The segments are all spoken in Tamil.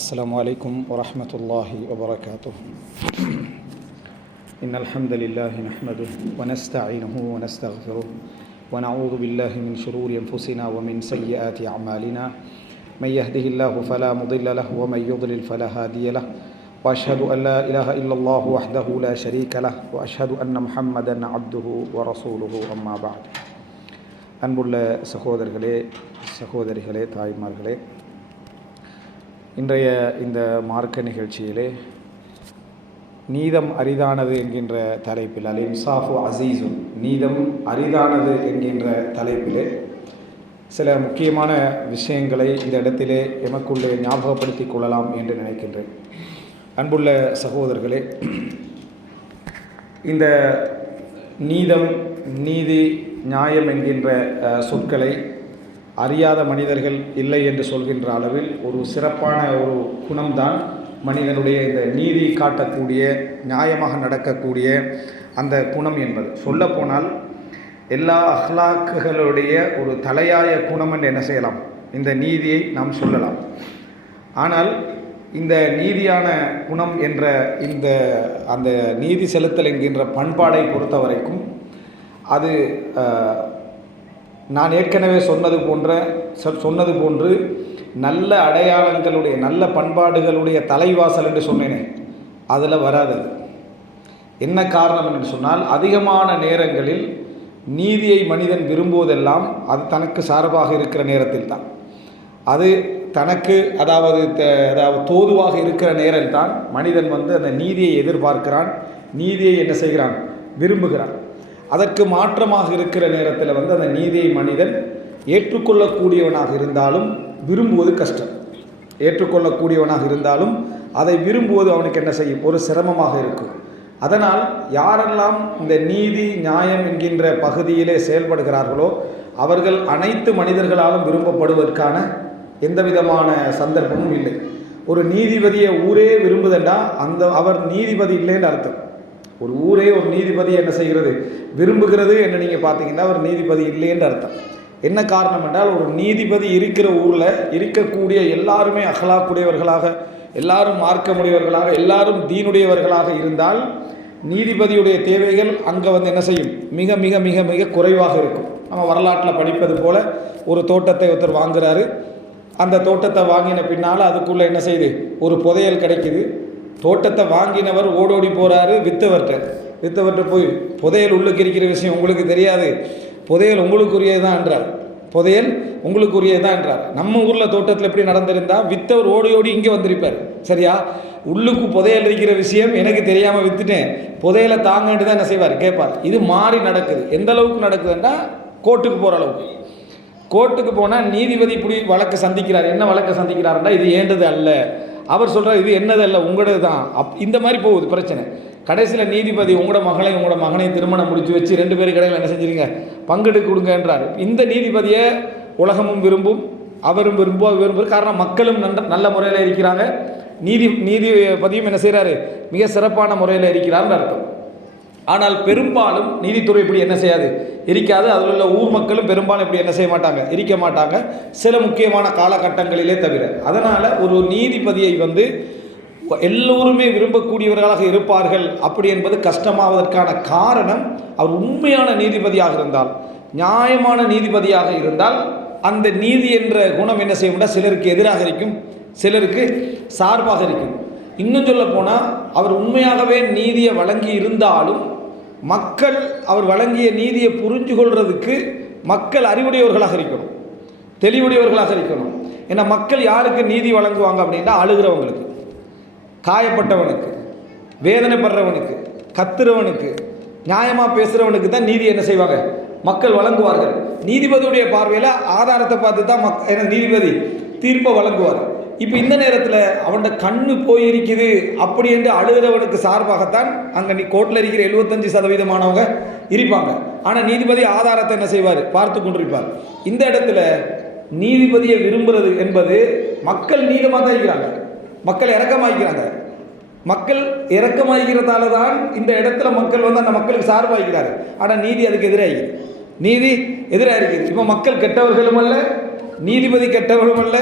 السلام عليكم ورحمة الله وبركاته. إن الحمد لله نحمده ونستعينه ونستغفره ونعوذ بالله من شرور أنفسنا ومن سيئات أعمالنا. من يهده الله فلا مضل له ومن يضلل فلا هادي له. وأشهد أن لا إله إلا الله وحده لا شريك له وأشهد أن محمدا عبده ورسوله أما بعد. அன்புள்ள சகோதரர்களே, சகோதரிகளே, தாய்மார்களே, இன்றைய இந்த மார்க்க நிகழ்ச்சியிலே நீதம் அரிதானது என்கின்ற தலைப்பில், அல் இன்சாஃபு அசீஸும், நீதம் அரிதானது என்கின்ற தலைப்பிலே சில முக்கியமான விஷயங்களை இந்த இடத்திலே எமக்குள்ளே ஞாபகப்படுத்திக் கொள்ளலாம் என்று நினைக்கின்றேன். அன்புள்ள சகோதரர்களே, இந்த நீதம், நீதி, நியாயம் என்கின்ற சொற்களை அறியாத மனிதர்கள் இல்லை என்று சொல்கின்ற அளவில் ஒரு சிறப்பான ஒரு குணம்தான் மனிதனுடைய இந்த நீதி காட்டக்கூடிய, நியாயமாக நடக்கக்கூடிய அந்த குணம் என்பது. சொல்லப்போனால் எல்லா அஹ்லாக்குகளுடைய ஒரு தலையாய குணம் என்று என்ன செய்யலாம், இந்த நீதியை நாம் சொல்லலாம். ஆனால் இந்த நீதியான குணம் என்ற அந்த நீதி செலுத்தல் என்கின்ற பண்பாடை பொறுத்த வரைக்கும் அது நான் ஏற்கனவே சொன்னது போன்று நல்ல அடையாளங்களுடைய, நல்ல பண்பாடுகளுடைய தலைவாசல் என்று சொன்னேனே, அதில் வராது. என்ன காரணம் என்று சொன்னால், அதிகமான நேரங்களில் நீதியை மனிதன் விரும்புவதெல்லாம் அது தனக்கு சார்பாக இருக்கிற நேரத்தில் தான், அது தனக்கு அதாவது தோதுவாக இருக்கிற நேரம்தான் மனிதன் அந்த நீதியை எதிர்பார்க்கிறான், நீதியை என்ன செய்கிறான், விரும்புகிறான். அதற்கு மாற்றமாக இருக்கிற நேரத்தில் அந்த நீதியை மனிதன் ஏற்றுக்கொள்ளக்கூடியவனாக இருந்தாலும் விரும்புவது கஷ்டம். ஏற்றுக்கொள்ளக்கூடியவனாக இருந்தாலும் அதை விரும்புவது அவனுக்கு என்ன செய்யும், ஒரு சிரமமாக இருக்கும். அதனால் யாரெல்லாம் இந்த நீதி, நியாயம் என்கின்ற பகுதியிலே செயல்படுகிறார்களோ அவர்கள் அனைத்து மனிதர்களாலும் விரும்பப்படுவதற்கான எந்த விதமான சந்தர்ப்பமும் இல்லை. ஒரு நீதிபதியை ஊரே விரும்புதண்டா அவர் நீதிபதி இல்லைன்னு அர்த்தம். ஒரு ஊரே ஒரு நீதிபதியை என்ன செய்கிறது, விரும்புகிறது என்று நீங்கள் பார்த்தீங்கன்னா அவர் நீதிபதி இல்லைன்னு அர்த்தம். என்ன காரணம் என்றால், ஒரு நீதிபதி இருக்கிற ஊரில் இருக்கக்கூடிய எல்லாருமே அகலாக்குடையவர்களாக, எல்லாரும் மார்க்கமுடையவர்களாக, எல்லாரும் தீனுடையவர்களாக இருந்தால் நீதிபதியுடைய தேவைகள் அங்கே என்ன செய்யும், மிக மிக மிக மிக குறைவாக இருக்கும். நம்ம வரலாற்றில் படிப்பது போல், ஒரு தோட்டத்தை ஒருத்தர் வாங்குறாரு, அந்த தோட்டத்தை வாங்கின பின்னால் அதுக்குள்ளே என்ன செய்யுது, ஒரு புதையல் கிடைக்குது. தோட்டத்தை வாங்கினவர் ஓடோடி போகிறாரு வித்தவர்கிட்ட போய், புதையல் உள்ளுக்கு இருக்கிற விஷயம் உங்களுக்கு தெரியாது, புதையல் உங்களுக்குரியதான் என்றார். புதையல் உங்களுக்குரியதான் என்றார். நம்ம ஊரில் தோட்டத்தில் எப்படி நடந்திருந்தால் வித்தவர் ஓடி இங்கே வந்திருப்பார். சரியா, உள்ளுக்கு புதையல் இருக்கிற விஷயம் எனக்கு தெரியாமல் வித்துட்டேன், புதையலை தாங்கன்ட்டு தான் என்ன செய்வார், கேட்பார். இது மாறி நடக்குது. எந்த அளவுக்கு நடக்குதுன்னா, கோர்ட்டுக்கு போகிற அளவுக்கு. கோர்ட்டுக்கு போனால் நீதிபதி இப்படி வழக்கு சந்திக்கிறார். என்ன வழக்கு சந்திக்கிறாருன்னா, இது ஏண்டது அல்ல, அவர் சொல்கிறார் இது என்னது அல்ல, உங்களது தான். இந்த மாதிரி போகுது பிரச்சனை. கடைசியில் நீதிபதி உங்களோட மகனை திருமணம் முடிச்சு வச்சு 2 பேர் கடையில் என்ன செஞ்சுருங்க, பங்கெடுக்க கொடுங்க என்றார். இந்த நீதிபதியை உலகமும் விரும்பும், அவரும் விரும்பும். காரணம், மக்களும் நல்ல முறையில் இருக்கிறாங்க, நீதிபதியும் என்ன செய்கிறாரு, மிக சிறப்பான முறையில் இருக்கிறார்னு அர்த்தம். ஆனால் பெரும்பாலும் நீதித்துறை இப்படி என்ன செய்யாது, இருக்காது. அதில் உள்ள ஊர் மக்களும் பெரும்பாலும் இப்படி என்ன செய்ய மாட்டாங்க, இருக்க மாட்டாங்க, சில முக்கியமான காலகட்டங்களிலே தவிர. அதனால் ஒரு நீதிபதியை எல்லோருமே விரும்பக்கூடியவர்களாக இருப்பார்கள் அப்படி என்பது கஷ்டமாவதற்கான காரணம், அவர் உண்மையான நீதிபதியாக இருந்தால், நியாயமான நீதிபதியாக இருந்தால் அந்த நீதி என்ற குணம் என்ன செய்ய, சிலருக்கு எதிராக இருக்கும், சிலருக்கு சார்பாக இருக்கும். இன்னும் சொல்ல போனால், அவர் உண்மையாகவே நீதியை வழங்கி இருந்தாலும் மக்கள் அவர் வழங்கிய நீதியை புரிஞ்சு கொள்றதுக்கு மக்கள் அறிவுடையவர்களாக இருக்கணும், தெளிவுடையவர்களாக இருக்கணும். ஏன்னா மக்கள் யாருக்கு நீதி வழங்குவாங்க அப்படின்னா, அழுகிறவங்களுக்கு, காயப்பட்டவனுக்கு, வேதனைப்படுறவனுக்கு, கத்துறவனுக்கு, நியாயமாக பேசுகிறவனுக்கு தான் நீதி என்ன செய்வாங்க, மக்கள் வழங்குவார்கள். நீதிபதியுடைய பார்வையில் ஆதாரத்தை பார்த்து தான் நீதிபதி தீர்ப்பை வழங்குவார். இப்போ இந்த நேரத்தில் அவனோட கண்ணு போயிருக்குது அப்படி என்று அழுகிறவனுக்கு சார்பாகத்தான் அங்கே கோர்ட்டில் இருக்கிற 75% இருப்பாங்க. ஆனால் நீதிபதி ஆதாரத்தை என்ன செய்வார், பார்த்து கொண்டிருப்பார். இந்த இடத்துல நீதிபதியை விரும்புகிறது என்பது, மக்கள் நீதமாக தான் இருக்கிறாங்க, மக்கள் இறக்கமாகிறாங்க. மக்கள் இறக்கமாகிறதால தான் இந்த இடத்துல மக்கள் அந்த மக்களுக்கு சார்பாகிறார். ஆனால் நீதி அதுக்கு எதிராக இருக்குது. இப்போ மக்கள் கெட்டவர்களும் அல்ல, நீதிபதி கெட்டவரும் அல்ல,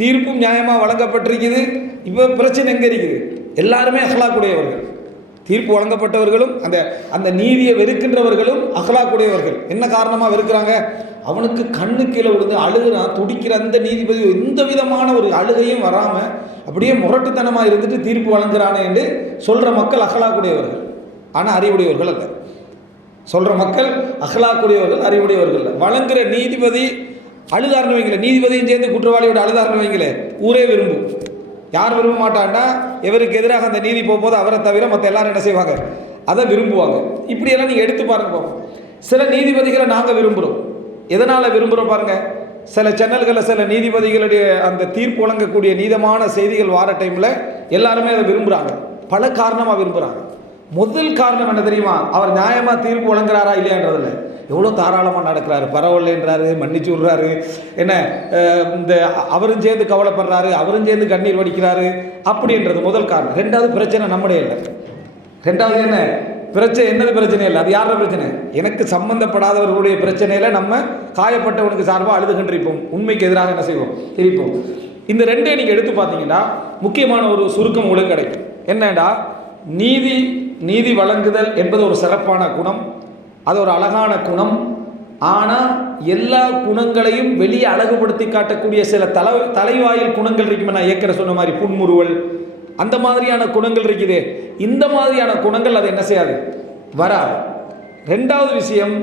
தீர்ப்பும் நியாயமாக வழங்கப்பட்டிருக்குது. இப்போ பிரச்சனை எங்கே இருக்குது? எல்லாருமே அஹ்லாக்குடையவர்கள். தீர்ப்பு வழங்கப்பட்டவர்களும் அந்த நீதியை வெறுக்கின்றவர்களும் அஹ்லாக்குடையவர்கள். என்ன காரணமாக வெறுக்கிறாங்க? அவனுக்கு கண்ணு கீழே விழுந்து அழுகிறான், துடிக்கிற அந்த நீதிபதி எந்த விதமான ஒரு அழுகையும் வராமல் அப்படியே முரட்டுத்தனமாக இருந்துட்டு தீர்ப்பு வழங்குறானே என்று சொல்கிற மக்கள் அஹ்லாக்குடையவர்கள். ஆனால் அறிவுடையவர்கள் அல்ல. சொல்கிற மக்கள் அஹ்லாக்குடையவர்கள், அறிவுடையவர்கள் அல்ல. வழங்குகிற நீதிபதி அழுதார்னு வைங்களே, நீதிபதியும் சேர்ந்து குற்றவாளியோட அழுதார்னு வைங்களே, ஊரே விரும்பும். யார் விரும்ப மாட்டான்னா, இவருக்கு எதிராக அந்த நீதி போகும்போது அவரை தவிர மற்ற எல்லாரும் என்ன செய்வாங்க? அதை விரும்புவாங்க. இப்படியெல்லாம் நீங்கள் எடுத்து பாருங்க. சில நீதிபதிகளை நாங்கள் விரும்புகிறோம். எதனால் விரும்புகிறோம் பாருங்கள். சில சேனல்களில் சில நீதிபதிகளுடைய அந்த தீர்ப்பு வழங்கக்கூடிய நீதமான செய்திகள் வார டைமில் எல்லாருமே அதை விரும்புகிறாங்க. பல காரணமாக விரும்புகிறாங்க. முதல் காரணம் என்ன தெரியுமா? அவர் நியாயமாக தீர்ப்பு வழங்குறாரா இல்லையான்றதில்ல, எவ்வளோ தாராளமாக நடக்கிறாரு, பரவாயில்லைன்றாரு, மன்னிச்சு விட்றாரு, என்ன இந்த அவரும் சேர்ந்து கவலைப்படுறாரு, அவரும் சேர்ந்து கண்ணீர் வடிக்கிறாரு அப்படின்றது முதல் காரணம். ரெண்டாவது பிரச்சனை நம்முடைய இல்லை. ரெண்டாவது என்ன பிரச்சனை? என்னது பிரச்சனை இல்லை, அது யாரோட பிரச்சனை? எனக்கு சம்பந்தப்படாதவர்களுடைய பிரச்சனையில் நம்ம காயப்பட்டவனுக்கு சார்பாக அழுதுகின்றிருப்போம், உண்மைக்கு எதிராக என்ன செய்வோம்? இருப்போம். இந்த ரெண்டே நீங்கள் எடுத்து பார்த்தீங்கன்னா முக்கியமான ஒரு சுருக்கம் உங்களுக்கு கிடைக்கும். என்னடா, நீதி வழங்குதல் என்பது ஒரு சிறப்பான குணம், அது ஒரு அழகான குணம். ஆனால் எல்லா குணங்களையும் வெளியே அழகுபடுத்தி காட்டக்கூடிய சில தலைவாயில் குணங்கள் இருக்குமே. நான் ஏற்கனவே சொன்ன மாதிரி புன்முறுவல், அந்த மாதிரியான குணங்கள் இருக்குது. இந்த மாதிரியான குணங்கள் அதை என்ன செய்யாது? வராது. ரெண்டாவது விஷயம்,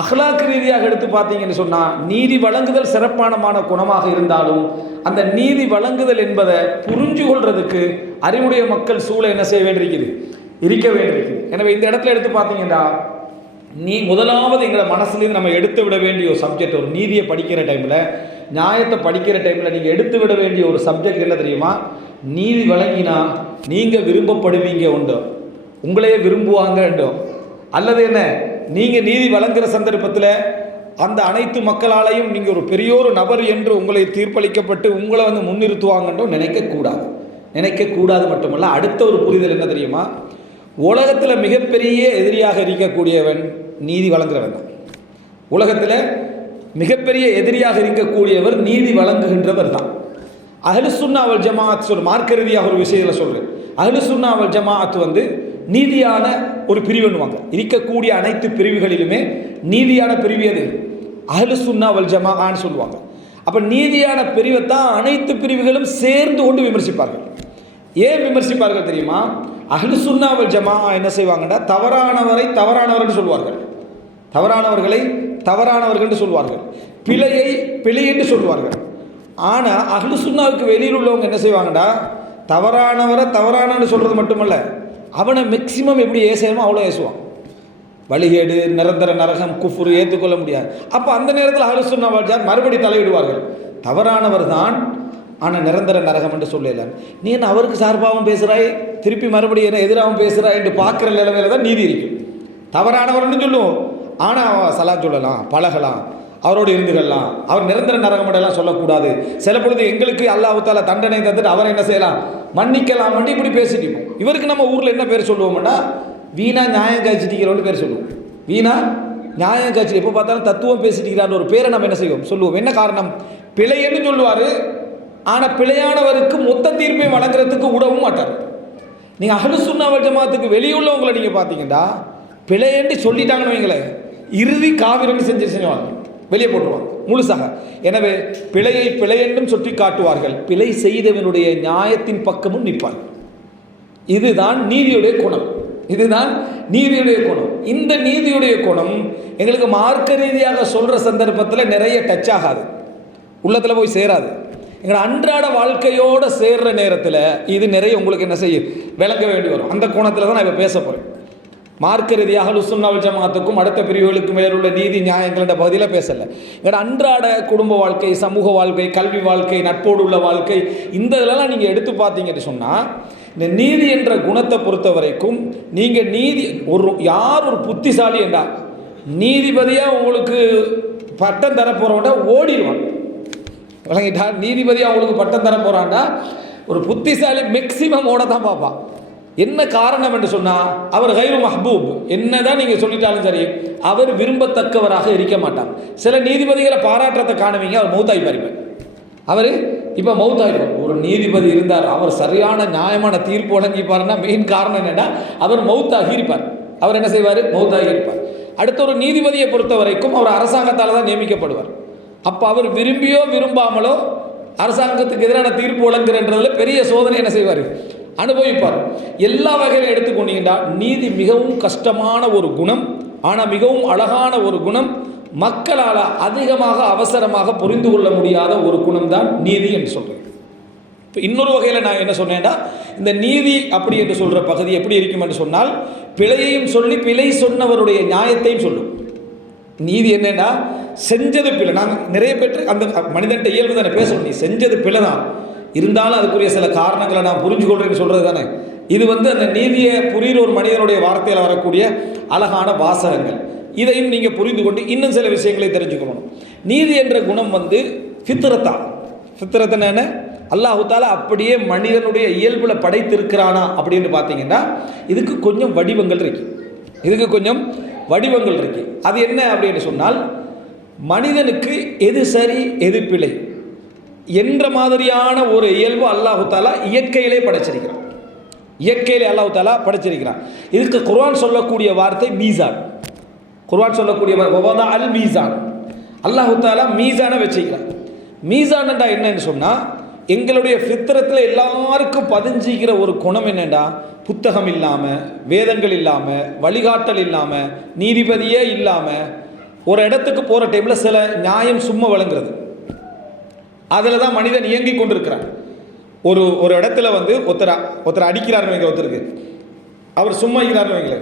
அஹ்லாக் ரீதியாக எடுத்து பார்த்தீங்கன்னு சொன்னால் நீதி வழங்குதல் சிறப்பானமான குணமாக இருந்தாலும் அந்த நீதி வழங்குதல் என்பதை புரிஞ்சு கொள்றதுக்கு அறிவுடைய மக்கள் சூழ என்ன செய்ய வேண்டியிருக்குது? இருக்க வேண்டியிருக்குது. எனவே இந்த இடத்துல எடுத்து பார்த்தீங்கன்னா முதலாவது எங்களை மனசுலேருந்து நம்ம எடுத்து விட வேண்டிய ஒரு சப்ஜெக்ட், ஒரு நீதியை படிக்கிற டைமில், நியாயத்தை படிக்கிற டைமில் நீங்கள் எடுத்து விட வேண்டிய ஒரு சப்ஜெக்ட் என்ன தெரியுமா? நீதி வழங்கினா நீங்கள் விரும்பப்படுவீங்க உண்டோ, உங்களையே விரும்புவாங்க உண்டோ, அல்லது என்ன நீங்கள் நீதி வழங்குகிற சந்தர்ப்பத்தில் அந்த அனைத்து மக்களாலையும் நீங்கள் ஒரு பெரியோரு நபர் என்று உங்களை தீர்ப்பளிக்கப்பட்டு உங்களை முன்னிறுத்துவாங்கன்றோ நினைக்கக்கூடாது மட்டுமல்ல, அடுத்த ஒரு புரிதல் என்ன தெரியுமா? உலகத்தில் மிகப்பெரிய எதிரியாக இருக்கக்கூடியவன் நீதி வழங்குறவன் தான். உலகத்தில் மிகப்பெரிய எதிரியாக இருக்கக்கூடியவர் நீதி வழங்குகின்றவர் தான். அஹ்லு சுன்னா வல் ஜமாஅத் மார்க்க ரீதியாக ஒரு விஷயத்தில் சொல்கிறேன். அஹ்லு சுன்னா வல் ஜமாஅத் நீதியான ஒரு பிரிவுன்னுவாங்க. இருக்கக்கூடிய அனைத்து பிரிவுகளிலுமே நீதியான பிரிவு எது? அஹ்லு சுன்னா வல் ஜமாஅன்னு சொல்லுவாங்க. அப்போ நீதியான பிரிவை தான் அனைத்து பிரிவுகளும் சேர்ந்து கொண்டு விமர்சிப்பார்கள். ஏன் விமர்சிப்பார்கள் தெரியுமா? அஹ்லு சுன்னா வல் ஜமாஅ என்ன செய்வாங்கன்னா, தவறானவரை தவறானவர்கள் சொல்வார்கள், தவறானவர்களை தவறானவர்கள் சொல்வார்கள், பிழையை பிழை என்று சொல்வார்கள். ஆனால் அஹ்லு சுன்னாவுக்கு வெளியில் உள்ளவங்க என்ன செய்வாங்கடா, தவறானவரை தவறானன்னு சொல்கிறது மட்டுமல்ல, அவனை மேக்சிமம் எப்படி ஏசணுமோ அவ்வளோ ஏசுவான். வழிகேடு, நிரந்தர நரகம், குஃப்ரு ஏற்றுக்கொள்ள முடியாது. அப்போ அந்த நேரத்தில் அஹ்லு சுன்னா வல் ஜமாஅத் மறுபடி தலையிடுவார்கள். தவறானவர் தான், ஆனால் நிரந்தர நரகம் என்று சொல்லல. நீ என்ன அவருக்கு சார்பாகவும் பேசுகிறாய், திருப்பி மறுபடியும் என்ன எதிராகவும் பேசுகிறாய் என்று பார்க்குற நிலைமையில தான் நீதி இருக்கும். தவறானவர்னு சொல்லுவோம், ஆனால் சலாம் சொல்லலாம், பழகலாம், அவரோடு இருந்துகலாம், அவர் நிரந்தர நரகமெல்லாம் சொல்லக்கூடாது. சில பொழுது எங்களுக்கு அல்லாஹ் தஆலா தண்டனை தந்துட்டு அவரை என்ன செய்யலாம், மன்னிக்கலாம் வந்து இப்படி பேசிட்டு இருப்போம். இவருக்கு நம்ம ஊரில் என்ன பேர் சொல்லுவோம்னா, வீணா நியாயம் காய்ச்சிட்டிக்கிறோன்னு பேர் சொல்லுவோம். வீணா நியாயம் காய்ச்சி எப்போ பார்த்தாலும் தத்துவம் பேசிட்டிக்கிறான்னு ஒரு பேரை நம்ம என்ன செய்வோம், சொல்லுவோம். என்ன காரணம்? பிழைன்னு சொல்லுவார், ஆனால் பிழையானவருக்கு மொத்த தீர்ப்பை வழங்குறதுக்கு உடவும் மாட்டார். நீங்கள் அஹ்லு சுன்னா வல் ஜமாஅத்துக்கு வெளியுள்ளவங்களை நீங்கள் பார்த்தீங்கன்னா, பிழையேன்னு சொல்லிட்டாங்கன்னு வைங்களேன், இறுதி காவிரன்னு செஞ்சுவாங்க, வெளியே போட்டுருவாங்க முழுசாக. எனவே பிழையை பிழையென்றும் சுட்டி காட்டுவார்கள், பிழை செய்தவனுடைய நியாயத்தின் பக்கமும் நிற்பார்கள். இதுதான் நீதியுடைய குணம், இதுதான் நீதியுடைய குணம். இந்த நீதியுடைய குணம் எங்களுக்கு மார்க்க ரீதியாக சொல்கிற சந்தர்ப்பத்தில் நிறைய டச் ஆகாது, உள்ளத்தில் போய் சேராது. எங்களை அன்றாட வாழ்க்கையோடு சேர்ற நேரத்தில் இது நிறைய உங்களுக்கு என்ன செய்யும், விளங்க வேண்டி வரும். அந்த கோணத்தில் தான் நான் இப்போ பேச போகிறேன். மார்க்க ரீதியாக அஹ்லு சுன்னா வல் ஜமாஅத்துக்கும் அடுத்த பிரிவுகளுக்கும் மேலுள்ள நீதி நியாயங்கள பகுதியில் பேசலை. எங்களோட அன்றாட குடும்ப வாழ்க்கை, சமூக வாழ்க்கை, கல்வி வாழ்க்கை, நட்போடு உள்ள வாழ்க்கை, இந்த இதெல்லாம் நீங்கள் எடுத்து பார்த்தீங்கன்னு சொன்னால், இந்த நீதி என்ற குணத்தை பொறுத்த வரைக்கும் நீங்கள் நீதி யார் ஒரு புத்திசாலி என்றால் நீதிபதியாக உங்களுக்கு பட்டம் தரப்போகிறவன்டா ஓடிடுவான். விளங்கிட்டா? நீதிபதியாக அவங்களுக்கு பட்டம் தர போகிறான்டா ஒரு புத்திசாலி மேக்சிமம் ஓட தான் பார்ப்பான். என்ன காரணம் என்று சொன்னால், அவர் கைரு மஹ்பூப், என்னதான் நீங்கள் சொல்லிட்டாலும் சரி, அவர் விரும்பத்தக்கவராக இருக்க மாட்டார். சில நீதிபதிகளை பாராட்டுறதை காணுவீங்க, அவர் மௌத்தாய் பாருங்க, அவர் இப்போ மௌத்தாகிப்பார். ஒரு நீதிபதி இருந்தார், அவர் சரியான நியாயமான தீர்ப்பு வழங்கிப்பாருன்னா மெயின் காரணம் என்னென்னா அவர் மௌத்தாகி இருப்பார். அவர் என்ன செய்வார்? மௌத்தாகி இருப்பார். அடுத்த ஒரு நீதிபதியை பொறுத்த வரைக்கும் அவர் அரசாங்கத்தால் தான் நியமிக்கப்படுவார். அப்போ அவர் விரும்பியோ விரும்பாமலோ அரசாங்கத்துக்கு எதிரான தீர்ப்பு வழங்குறன்றதுல பெரிய சோதனை என்ன செய்வார்? அனுபவிப்பார். எல்லா வகையிலும் எடுத்துக்கொண்டீங்கன்னா நீதி மிகவும் கஷ்டமான ஒரு குணம், ஆனால் மிகவும் அழகான ஒரு குணம். மக்களால் அதிகமாக அவசரமாக புரிந்து கொள்ள முடியாத ஒரு குணம் தான் நீதி என்று சொல்கிறேன். இப்போ இன்னொரு வகையில் நான் என்ன சொன்னேன்னா, இந்த நீதி அப்படி என்று சொல்கிற பகுதி எப்படி இருக்கும் என்று சொன்னால், பிழையையும் சொல்லி பிழை சொன்னவருடைய நியாயத்தையும் சொல்லும். நீதி என்னென்னா, செஞ்சது பிழை. நாங்கள் நிறைய பேர் அந்த மனிதன்ட்ட இயல்பு தானே பேசணும், நீ செஞ்சது பிழை தான், இருந்தாலும் அதுக்குரிய சில காரணங்களை நான் புரிஞ்சு கொள்றேன்னு சொல்கிறது தானே. இது அந்த நீதியை புரிகிற ஒரு மனிதனுடைய வார்த்தையில் வரக்கூடிய அழகான வாசகங்கள். இதையும் நீங்கள் புரிந்து கொண்டு இன்னும் சில விஷயங்களை தெரிஞ்சுக்கணும். நீதி என்ற குணம் ஃபித்ரத்தா. ஃபித்ரத்தன என்ன? அல்லாஹு தாலா அப்படியே மனிதனுடைய இயல்பில் படைத்திருக்கிறானா அப்படின்னு பார்த்தீங்கன்னா இதுக்கு கொஞ்சம் வடிவங்கள் இருக்கு. அது என்ன அப்படின்னு சொன்னால், மனிதனுக்கு எது சரி எது பிழை என்ற மாதிரியான ஒரு இயல்பு அல்லாஹு தாலா இயற்கையிலே படைச்சிருக்கிறான். இதுக்கு குர்ஆன் சொல்லக்கூடிய வார்த்தை மீசான். அல் மீசான். அல்லாஹு தாலா மீசானை வச்சுக்கிறான். மீசான் என்றா என்னன்னு சொன்னால், எங்களுடைய ஃபித்ரத்தில் எல்லாருக்கும் பதிஞ்சிக்கிற ஒரு குணம் என்னென்னா, புத்தகம் இல்லாமல், வேதங்கள் இல்லாமல், வழிகாட்டல் இல்லாமல், நீதிபதியே இல்லாமல் ஒரு இடத்துக்கு போகிற டைமில் சில நியாயம் சும்மா வழங்குறது. அதில் தான் மனிதன் இயங்கி கொண்டிருக்கிறான். ஒரு இடத்துல ஒருத்தர் அடிக்கிறாருன்னு வைங்க, ஒருத்தருக்கு அவர் சும்மா இருக்கிறாருன்னு வைங்கள,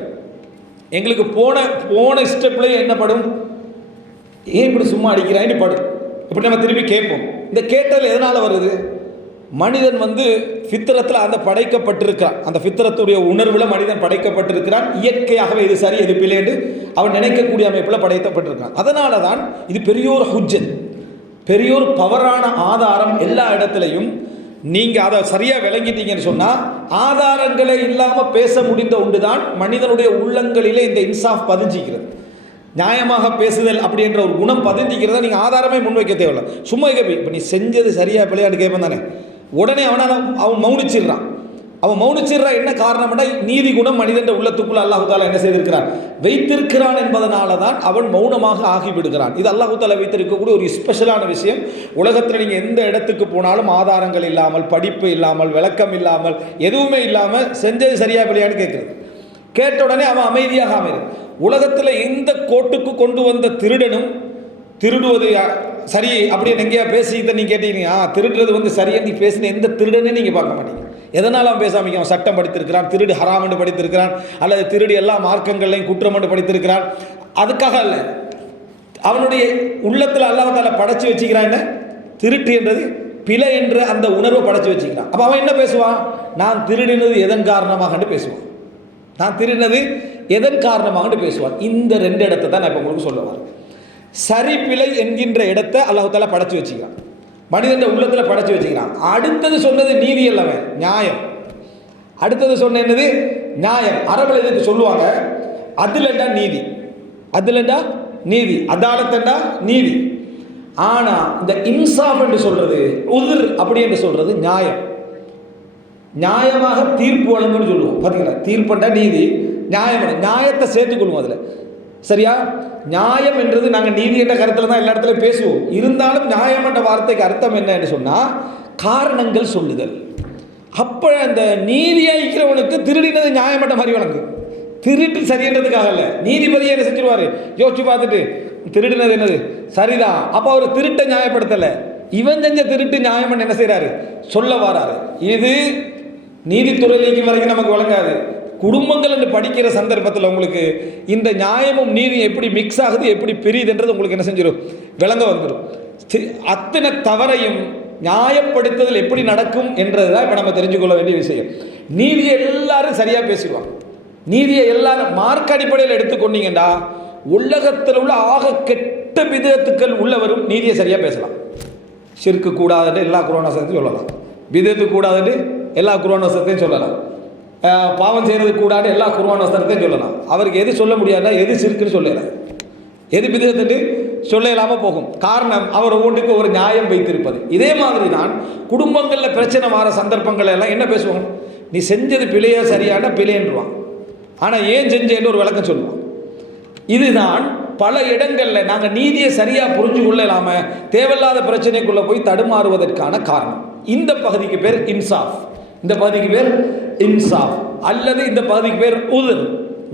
எங்களுக்கு போன ஸ்டெப்லேயே என்ன படும்? ஏன் இப்படி சும்மா அடிக்கிறான்னு படும். இப்படி நம்ம திருப்பி கேட்போம். இந்த கேட்டல் எதனால் வருது? மனிதன் ஃபித்ரத்தில் அந்த படைக்கப்பட்டிருக்கிறான். அந்த ஃபித்ரத்துடைய உணர்வில் மனிதன் படைக்கப்பட்டிருக்கிறான். இயற்கையாகவே இது சரி எது பிழை என்று அவன் நினைக்கக்கூடிய அமைப்பில் படைக்கப்பட்டிருக்கான். அதனால தான் இது பெரியோர் ஹுஜ்ஜத், பெரியோர் பவரான ஆதாரம். எல்லா இடத்துலையும் நீங்கள் அதை சரியாக விளங்கிட்டீங்கன்னு சொன்னால், ஆதாரங்களை இல்லாமல் பேச முடிந்த உண்டு தான் மனிதனுடைய உள்ளங்களிலே இந்த இன்சாஃப் பதிஞ்சிக்கிறது. நியாயமாக பேசுதல் அப்படின்ற ஒரு குணம் பதிஞ்சிக்கிறத நீங்கள் ஆதாரமே முன்வைக்க தேவையில்லை. சும்மா கேட்பி, இப்போ நீ செஞ்சது சரியாக பிள்ளையான்னு கேட்பேன் தானே, உடனே அவன் மௌனிச்சிடுறான். என்ன காரணம்னா, நீதி குணம் மனிதன் உள்ளத்துக்குள்ள அல்லாஹு தாலா என்ன செய்திருக்கிறான்? வைத்திருக்கிறான் என்பதனால தான் அவன் மௌனமாக ஆகிவிடுகிறான். இது அல்லாஹு தாலா வைத்திருக்கக்கூடிய ஒரு ஸ்பெஷலான விஷயம். உலகத்தில் நீங்கள் எந்த இடத்துக்கு போனாலும் ஆதாரங்கள் இல்லாமல், படிப்பு இல்லாமல், விளக்கம் இல்லாமல், எதுவுமே இல்லாமல் செஞ்சது சரியா பிள்ளையான்னு கேட்குறது. கேட்ட உடனே அவன் அமைதியாக அமைது. உலகத்தில் எந்த கோட்டுக்கு கொண்டு வந்த திருடனும் திருடுவது சரி அப்படின்னு எங்கேயா பேசிக்கிட்ட நீங்கள் கேட்டீங்க, திருடுறது சரியாக நீ பேசின எந்த திருடனே நீங்கள் பார்க்க மாட்டீங்க. எதனால் அவன் பேசாமல்? அவன் சட்டம் படித்திருக்கிறான், திருடு ஹராம் என்று படித்திருக்கிறான், அல்லது திருடு எல்லா மார்க்கங்களையும் குற்றம் என்று படித்திருக்கிறான். அதுக்காக அல்ல, அவனுடைய உள்ளத்தில் அல்லாஹ் தஆலா படைச்சு வச்சுக்கிறான். என்ன திருட்டு என்றது பிழை என்ற அந்த உணர்வை படைச்சு வச்சுக்கிறான். அப்போ அவன் என்ன பேசுவான்? நான் திருடினது எதன் காரணமாக பேசுவான். பேசுவான். இந்த ரெண்டு இடத்தை தான் நான் இப்போ உங்களுக்கு சொல்லுவார். சரி பிழை என்கின்ற இடத்தை அல்லாஹ் தஆலா படைச்சு வச்சுக்கிறான், மனிதன் உள்ளத்தில் படைச்சு வச்சுக்கிறான். அடுத்தது சொன்னது நீதி அல்லவே, நியாயம். அடுத்தது சொன்ன என்னது? நியாயம். அரபில் இதுக்கு சொல்லுவாங்க அதுலண்டா நீதி, அதாலத்தண்டா நீதி. ஆனா இந்த இன்சாஃப் என்று சொல்றது, உதுர் அப்படி என்று சொல்றது நியாயம். நியாயமாக தீர்ப்பு வழங்குன்னு சொல்லுவோம். பார்த்தீங்களா, தீர்ப்புண்டா நீதி, நியாயம். நியாயத்தை சேர்த்துக்கொள்வோம் அதில். சரியா? நியாயம் என்றது நாங்கள் நீதி என்ற கருத்தில் தான் எல்லா இடத்துலையும் பேசுவோம். இருந்தாலும் நியாயம் என்ற வார்த்தைக்கு அர்த்தம் என்ன என்று சொன்னால், காரணங்கள் சொல்லுதல். அப்போ அந்த நீதியாக இருக்கிறவனுக்கு திருடினது நியாயமற்ற மாதிரி வழங்கு. திருட்டு சரியன்றதுக்காக இல்லை, நீதிபதியை என்ன செஞ்சிருவார்? யோசிச்சு பார்த்துட்டு திருடினது என்னது சரிதான், அப்போ அவர் திருட்டை நியாயப்படுத்தலை, இவன் செஞ்ச திருட்டு நியாயம் என்ன செய்கிறாரு? சொல்ல வராரு. இது நீதித்துறையிலேக்கு வரைக்கும் நமக்கு வழங்காது. குடும்பங்கள் என்று படிக்கிற சந்தர்ப்பத்தில் உங்களுக்கு இந்த நியாயமும் நீதியும் எப்படி மிக்ஸ் ஆகுது, எப்படி பிரியுதுன்றது உங்களுக்கு என்ன செஞ்சிடும்? விளங்க வந்துடும். அத்தனை தவறையும் நியாயப்படுத்துதல் எப்படி நடக்கும் என்றதுதான் இப்போ நம்ம தெரிஞ்சுக்கொள்ள வேண்டிய விஷயம். நீதியை எல்லாரும் சரியாக பேசிடுவாங்க. நீதியை எல்லாரும் மார்க் அடிப்படையில் எடுத்துக்கொண்டீங்கன்னா, உலகத்தில் உள்ள ஆக கெட்ட விதத்துக்கள் உள்ளவரும் நீதியை சரியாக பேசலாம். ஷிர்க்கு கூடாதுன்னு எல்லா குர்ஆன் வசனத்தையும் சொல்லலாம், விதத்து கூடாதுன்னு எல்லா குர்ஆன் வசனத்தையும் சொல்லலாம், பாவம் செய்கிறது கூடாது எல்லா குர்ஆன் வசனத்தையும் சொல்லலாம். அவருக்கு எது சொல்ல முடியாதுன்னா, எது ஷிர்க்குன்னு சொல்லலாம், எது விதத்துன்னு சொல்ல இல்லாமல் போகும். காரணம், அவர் ஒவ்வொன்றுக்கு ஒரு நியாயம் வைத்திருப்பது. இதே மாதிரி தான் குடும்பங்களில் பிரச்சனை வர சந்தர்ப்பங்கள் எல்லாம் என்ன பேசுவாங்க, நீ செஞ்சது பிழையா சரியான பிழைன்றுவான், ஆனால் ஏன் செஞ்சேன்னு ஒரு விளக்கம் சொல்லுவான். இதுதான் பல இடங்களில் நாங்கள் நீதியை சரியாக புரிஞ்சு கொள்ள இல்லாமல் தேவையில்லாத பிரச்சனைக்குள்ளே போய் தடுமாறுவதற்கான காரணம். இந்த பகுதிக்கு பேர் இன்சாஃப், இந்த பகுதிக்கு பேர் இன்சாஃப், அல்லது இந்த பகுதிக்கு பேர் உதுர்,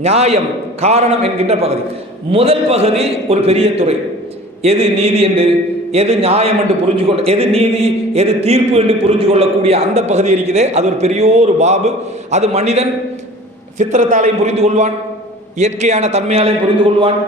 நியாயம், காரணம் என்கின்ற பகுதி. முதல் பகுதி ஒரு பெரிய துறை. எது நீதி என்று, எது நியாயம் என்று புரிஞ்சு கொள்ள, எது நீதி எது தீர்ப்பு என்று புரிஞ்சு கொள்ளக்கூடிய அந்த பகுதி இருக்குதே, அது ஒரு பெரிய ஒரு பாபு. அது மனிதன் ஃபித்ரத்தாலையும் புரிந்து கொள்வான், இயற்கையான தன்மையாலையும் புரிந்து கொள்வான்,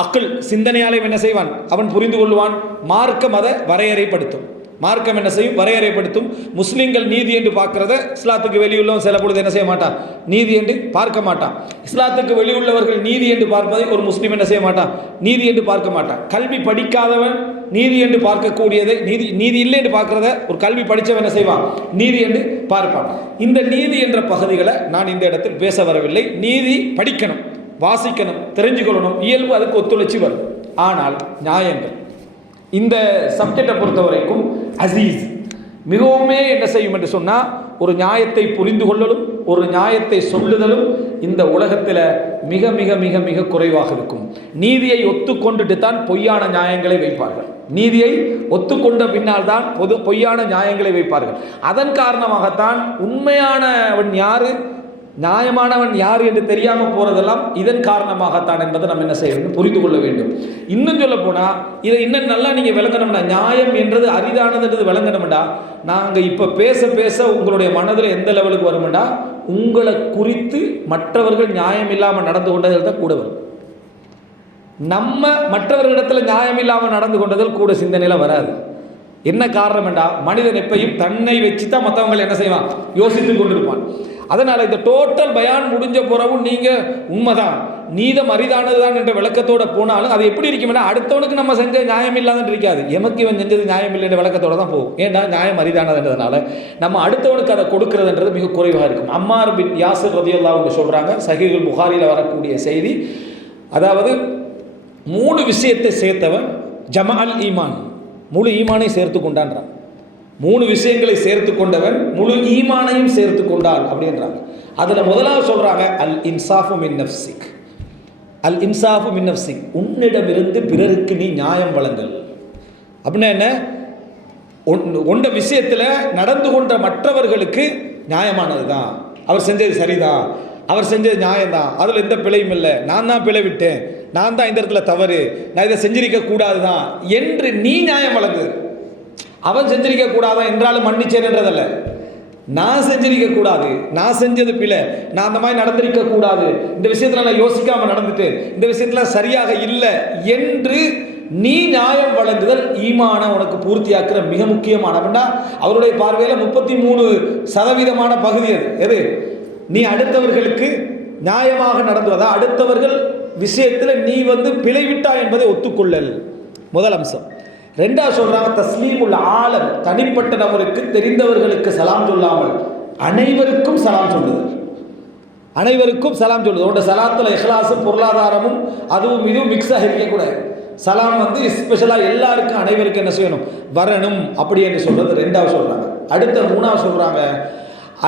அக்ல் சிந்தனையாலையும் என்ன செய்வான் அவன் புரிந்து கொள்வான். மார்க்கம் அதை வரையறைப்படுத்தும். மார்க்கம் என்ன செய்யும், வரையறைப்படுத்தும். முஸ்லீம்கள் நீதி என்று பார்க்கிறத இஸ்லாத்துக்கு வெளியுள்ளவன் சில பொழுது என்ன செய்ய மாட்டான், நீதி என்று பார்க்க மாட்டான். இஸ்லாத்துக்கு வெளியுள்ளவர்கள் நீதி என்று பார்ப்பதை ஒரு முஸ்லீம் என்ன செய்ய மாட்டான், நீதி என்று பார்க்க மாட்டான். கல்வி படிக்காதவன் நீதி என்று பார்க்கக்கூடியதை, நீதி இல்லை என்று பார்க்கிறத ஒரு கல்வி படித்தவன் என்ன செய்வான், நீதி என்று பார்ப்பான். இந்த நீதி என்ற பகுதிகளை நான் இந்த இடத்தில் பேச வரவில்லை. நீதி படிக்கணும், வாசிக்கணும், தெரிஞ்சுக்கொள்ளணும், இயல்பு அதுக்கு ஒத்துழைச்சி வரும். ஆனால் நியாயங்கள் இந்த சப்ஜெக்டை பொறுத்த வரைக்கும் அசீஸ் மிகவுமே என்ன செய்யும் என்று சொன்னால், ஒரு நியாயத்தை புரிந்து கொள்ளலும் ஒரு நியாயத்தை சொல்லுதலும் இந்த உலகத்தில் மிக மிக மிக மிக குறைவாக இருக்கும். நீதியை ஒத்துக்கொண்டுட்டு தான் பொய்யான நியாயங்களை வைப்பார்கள். நீதியை ஒத்துக்கொண்ட பின்னால் தான் பொய்யான நியாயங்களை வைப்பார்கள். அதன் காரணமாகத்தான் உண்மையானவன் யாரு, நியாயமானவன் யார் என்று தெரியாமல் போறதெல்லாம் இதன் காரணமாகத்தான் என்பதை நம்ம என்ன செய்ய வேண்டும், புரிந்து கொள்ள வேண்டும். இன்னும் சொல்ல போனால் இதை இன்னும் நல்லா நீங்கள் விளங்கணும்னா, நியாயம் என்றது அரிதானதுன்றது விளங்கணும்டா, நாங்கள் இப்போ பேச பேச உங்களுடைய மனதில் எந்த லெவலுக்கு வரும்டா, உங்களை குறித்து மற்றவர்கள் நியாயம் இல்லாமல் நடந்து கொண்டதில் தான் கூட வரும். நம்ம மற்றவர்களிடத்தில் நியாயம் இல்லாமல் நடந்து கொண்டதில் கூட சிந்தனையில் வராது. என்ன காரணம் என்றா, மனிதன் எப்பையும் தன்னை வச்சு தான் மற்றவங்களை என்ன செய்வான், யோசித்து கொண்டிருப்பான். அதனால் இந்த டோட்டல் பயான் முடிஞ்ச பிறகும் நீங்கள் உண்மைதான் நீதம் அரிதானது தான் என்ற விளக்கத்தோடு போனாலும் அது எப்படி இருக்கும்னா, அடுத்தவனுக்கு நம்ம செஞ்ச நியாயம் இல்லாதன்னு இருக்காது, எமக்கு இவன் செஞ்சது நியாயம் இல்லை என்ற விளக்கத்தோடு தான் போகும். ஏன்னா நியாயம் அரிதானதுன்றதுனால நம்ம அடுத்தவனுக்கு அதை கொடுக்கறதுன்றது மிக குறைவாக இருக்கும். அம்மார் பின் யாசிர் ரலியல்லாஹு அன்ஹு சொல்கிறாங்க, சஹீஹுல் புகாரியில் வரக்கூடிய செய்தி, அதாவது 3 விஷயத்தை சேர்த்தவன் ஜமால் ஈமான், முழு ஈமானை சேர்த்து கொண்டான்றான். 3 விஷயங்களை சேர்த்து கொண்டவன் முழு ஈமானையும் சேர்த்து கொண்டான் அப்படின்றாங்க. அதில் முதலாவது சொல்கிறாங்க, அல் இன்சாஃபு மின் நஃப்ஸிக், அல் இன்சாஃபு மின் நஃப்ஸிக், உன்னிடமிருந்து பிறருக்கு நீ நியாயம் வழங்கல். அப்படின்னா என்ன, ஒன்ற விஷயத்தில் நடந்து கொண்ட மற்றவர்களுக்கு நியாயமானது தான், அவர் செஞ்சது சரிதான், அவர் செஞ்சது நியாயம்தான், அதில் எந்த பிழையும் இல்லை, நான் தான் பிழை விட்டேன், நான் தான் இந்த இடத்துல தவறு, நான் இதை செஞ்சிருக்க கூடாது தான் என்று நீ நியாயம் வழங்கு. அவன் செஞ்சிருக்க கூடாதான் என்றாலும் மன்னிச்சேன் என்றதல்ல, நான் செஞ்சிருக்க கூடாது, நான் செஞ்சது பிழை, நான் அந்த மாதிரி நடந்திருக்க கூடாது, இந்த விஷயத்தில் நான் யோசிக்காமல் நடந்துட்டு இந்த விஷயத்தில் சரியாக இல்லை என்று நீ நியாயம் வழங்குதல் ஈமான உனக்கு பூர்த்தியாக்குற மிக முக்கியமான. அப்படின்னா அவருடைய பார்வையில் 33% பகுதி அது எது, நீ அடுத்தவர்களுக்கு நியாயமாக நடந்துவதா, அடுத்தவர்கள் விஷயத்தில் நீ பிழை விட்டா என்பதை ஒத்துக்கொள்ளல் முதல் அம்சம். 2வது சொல்றாங்க, தஸ்லீமுல் ஆலம், தனிப்பட்ட நபருக்கு தெரிந்தவர்களுக்கு சலாம் சொல்லாமல் அனைவருக்கும் சலாம் சொல்லுது, அனைவருக்கும் சலாம் சொல்லுது. உன்னோட சலாத்துல இஹ்லாஸும் பொருளாதாரமும் அதுவும் இதுவும் மிக்ஸ் ஆகிருக்கக்கூடாது. சலாம் ஸ்பெஷலாக எல்லாருக்கும் அனைவருக்கும் என்ன செய்யணும், வரணும் அப்படி என்று சொல்றது 2வது சொல்றாங்க. அடுத்த 3வது சொல்றாங்க,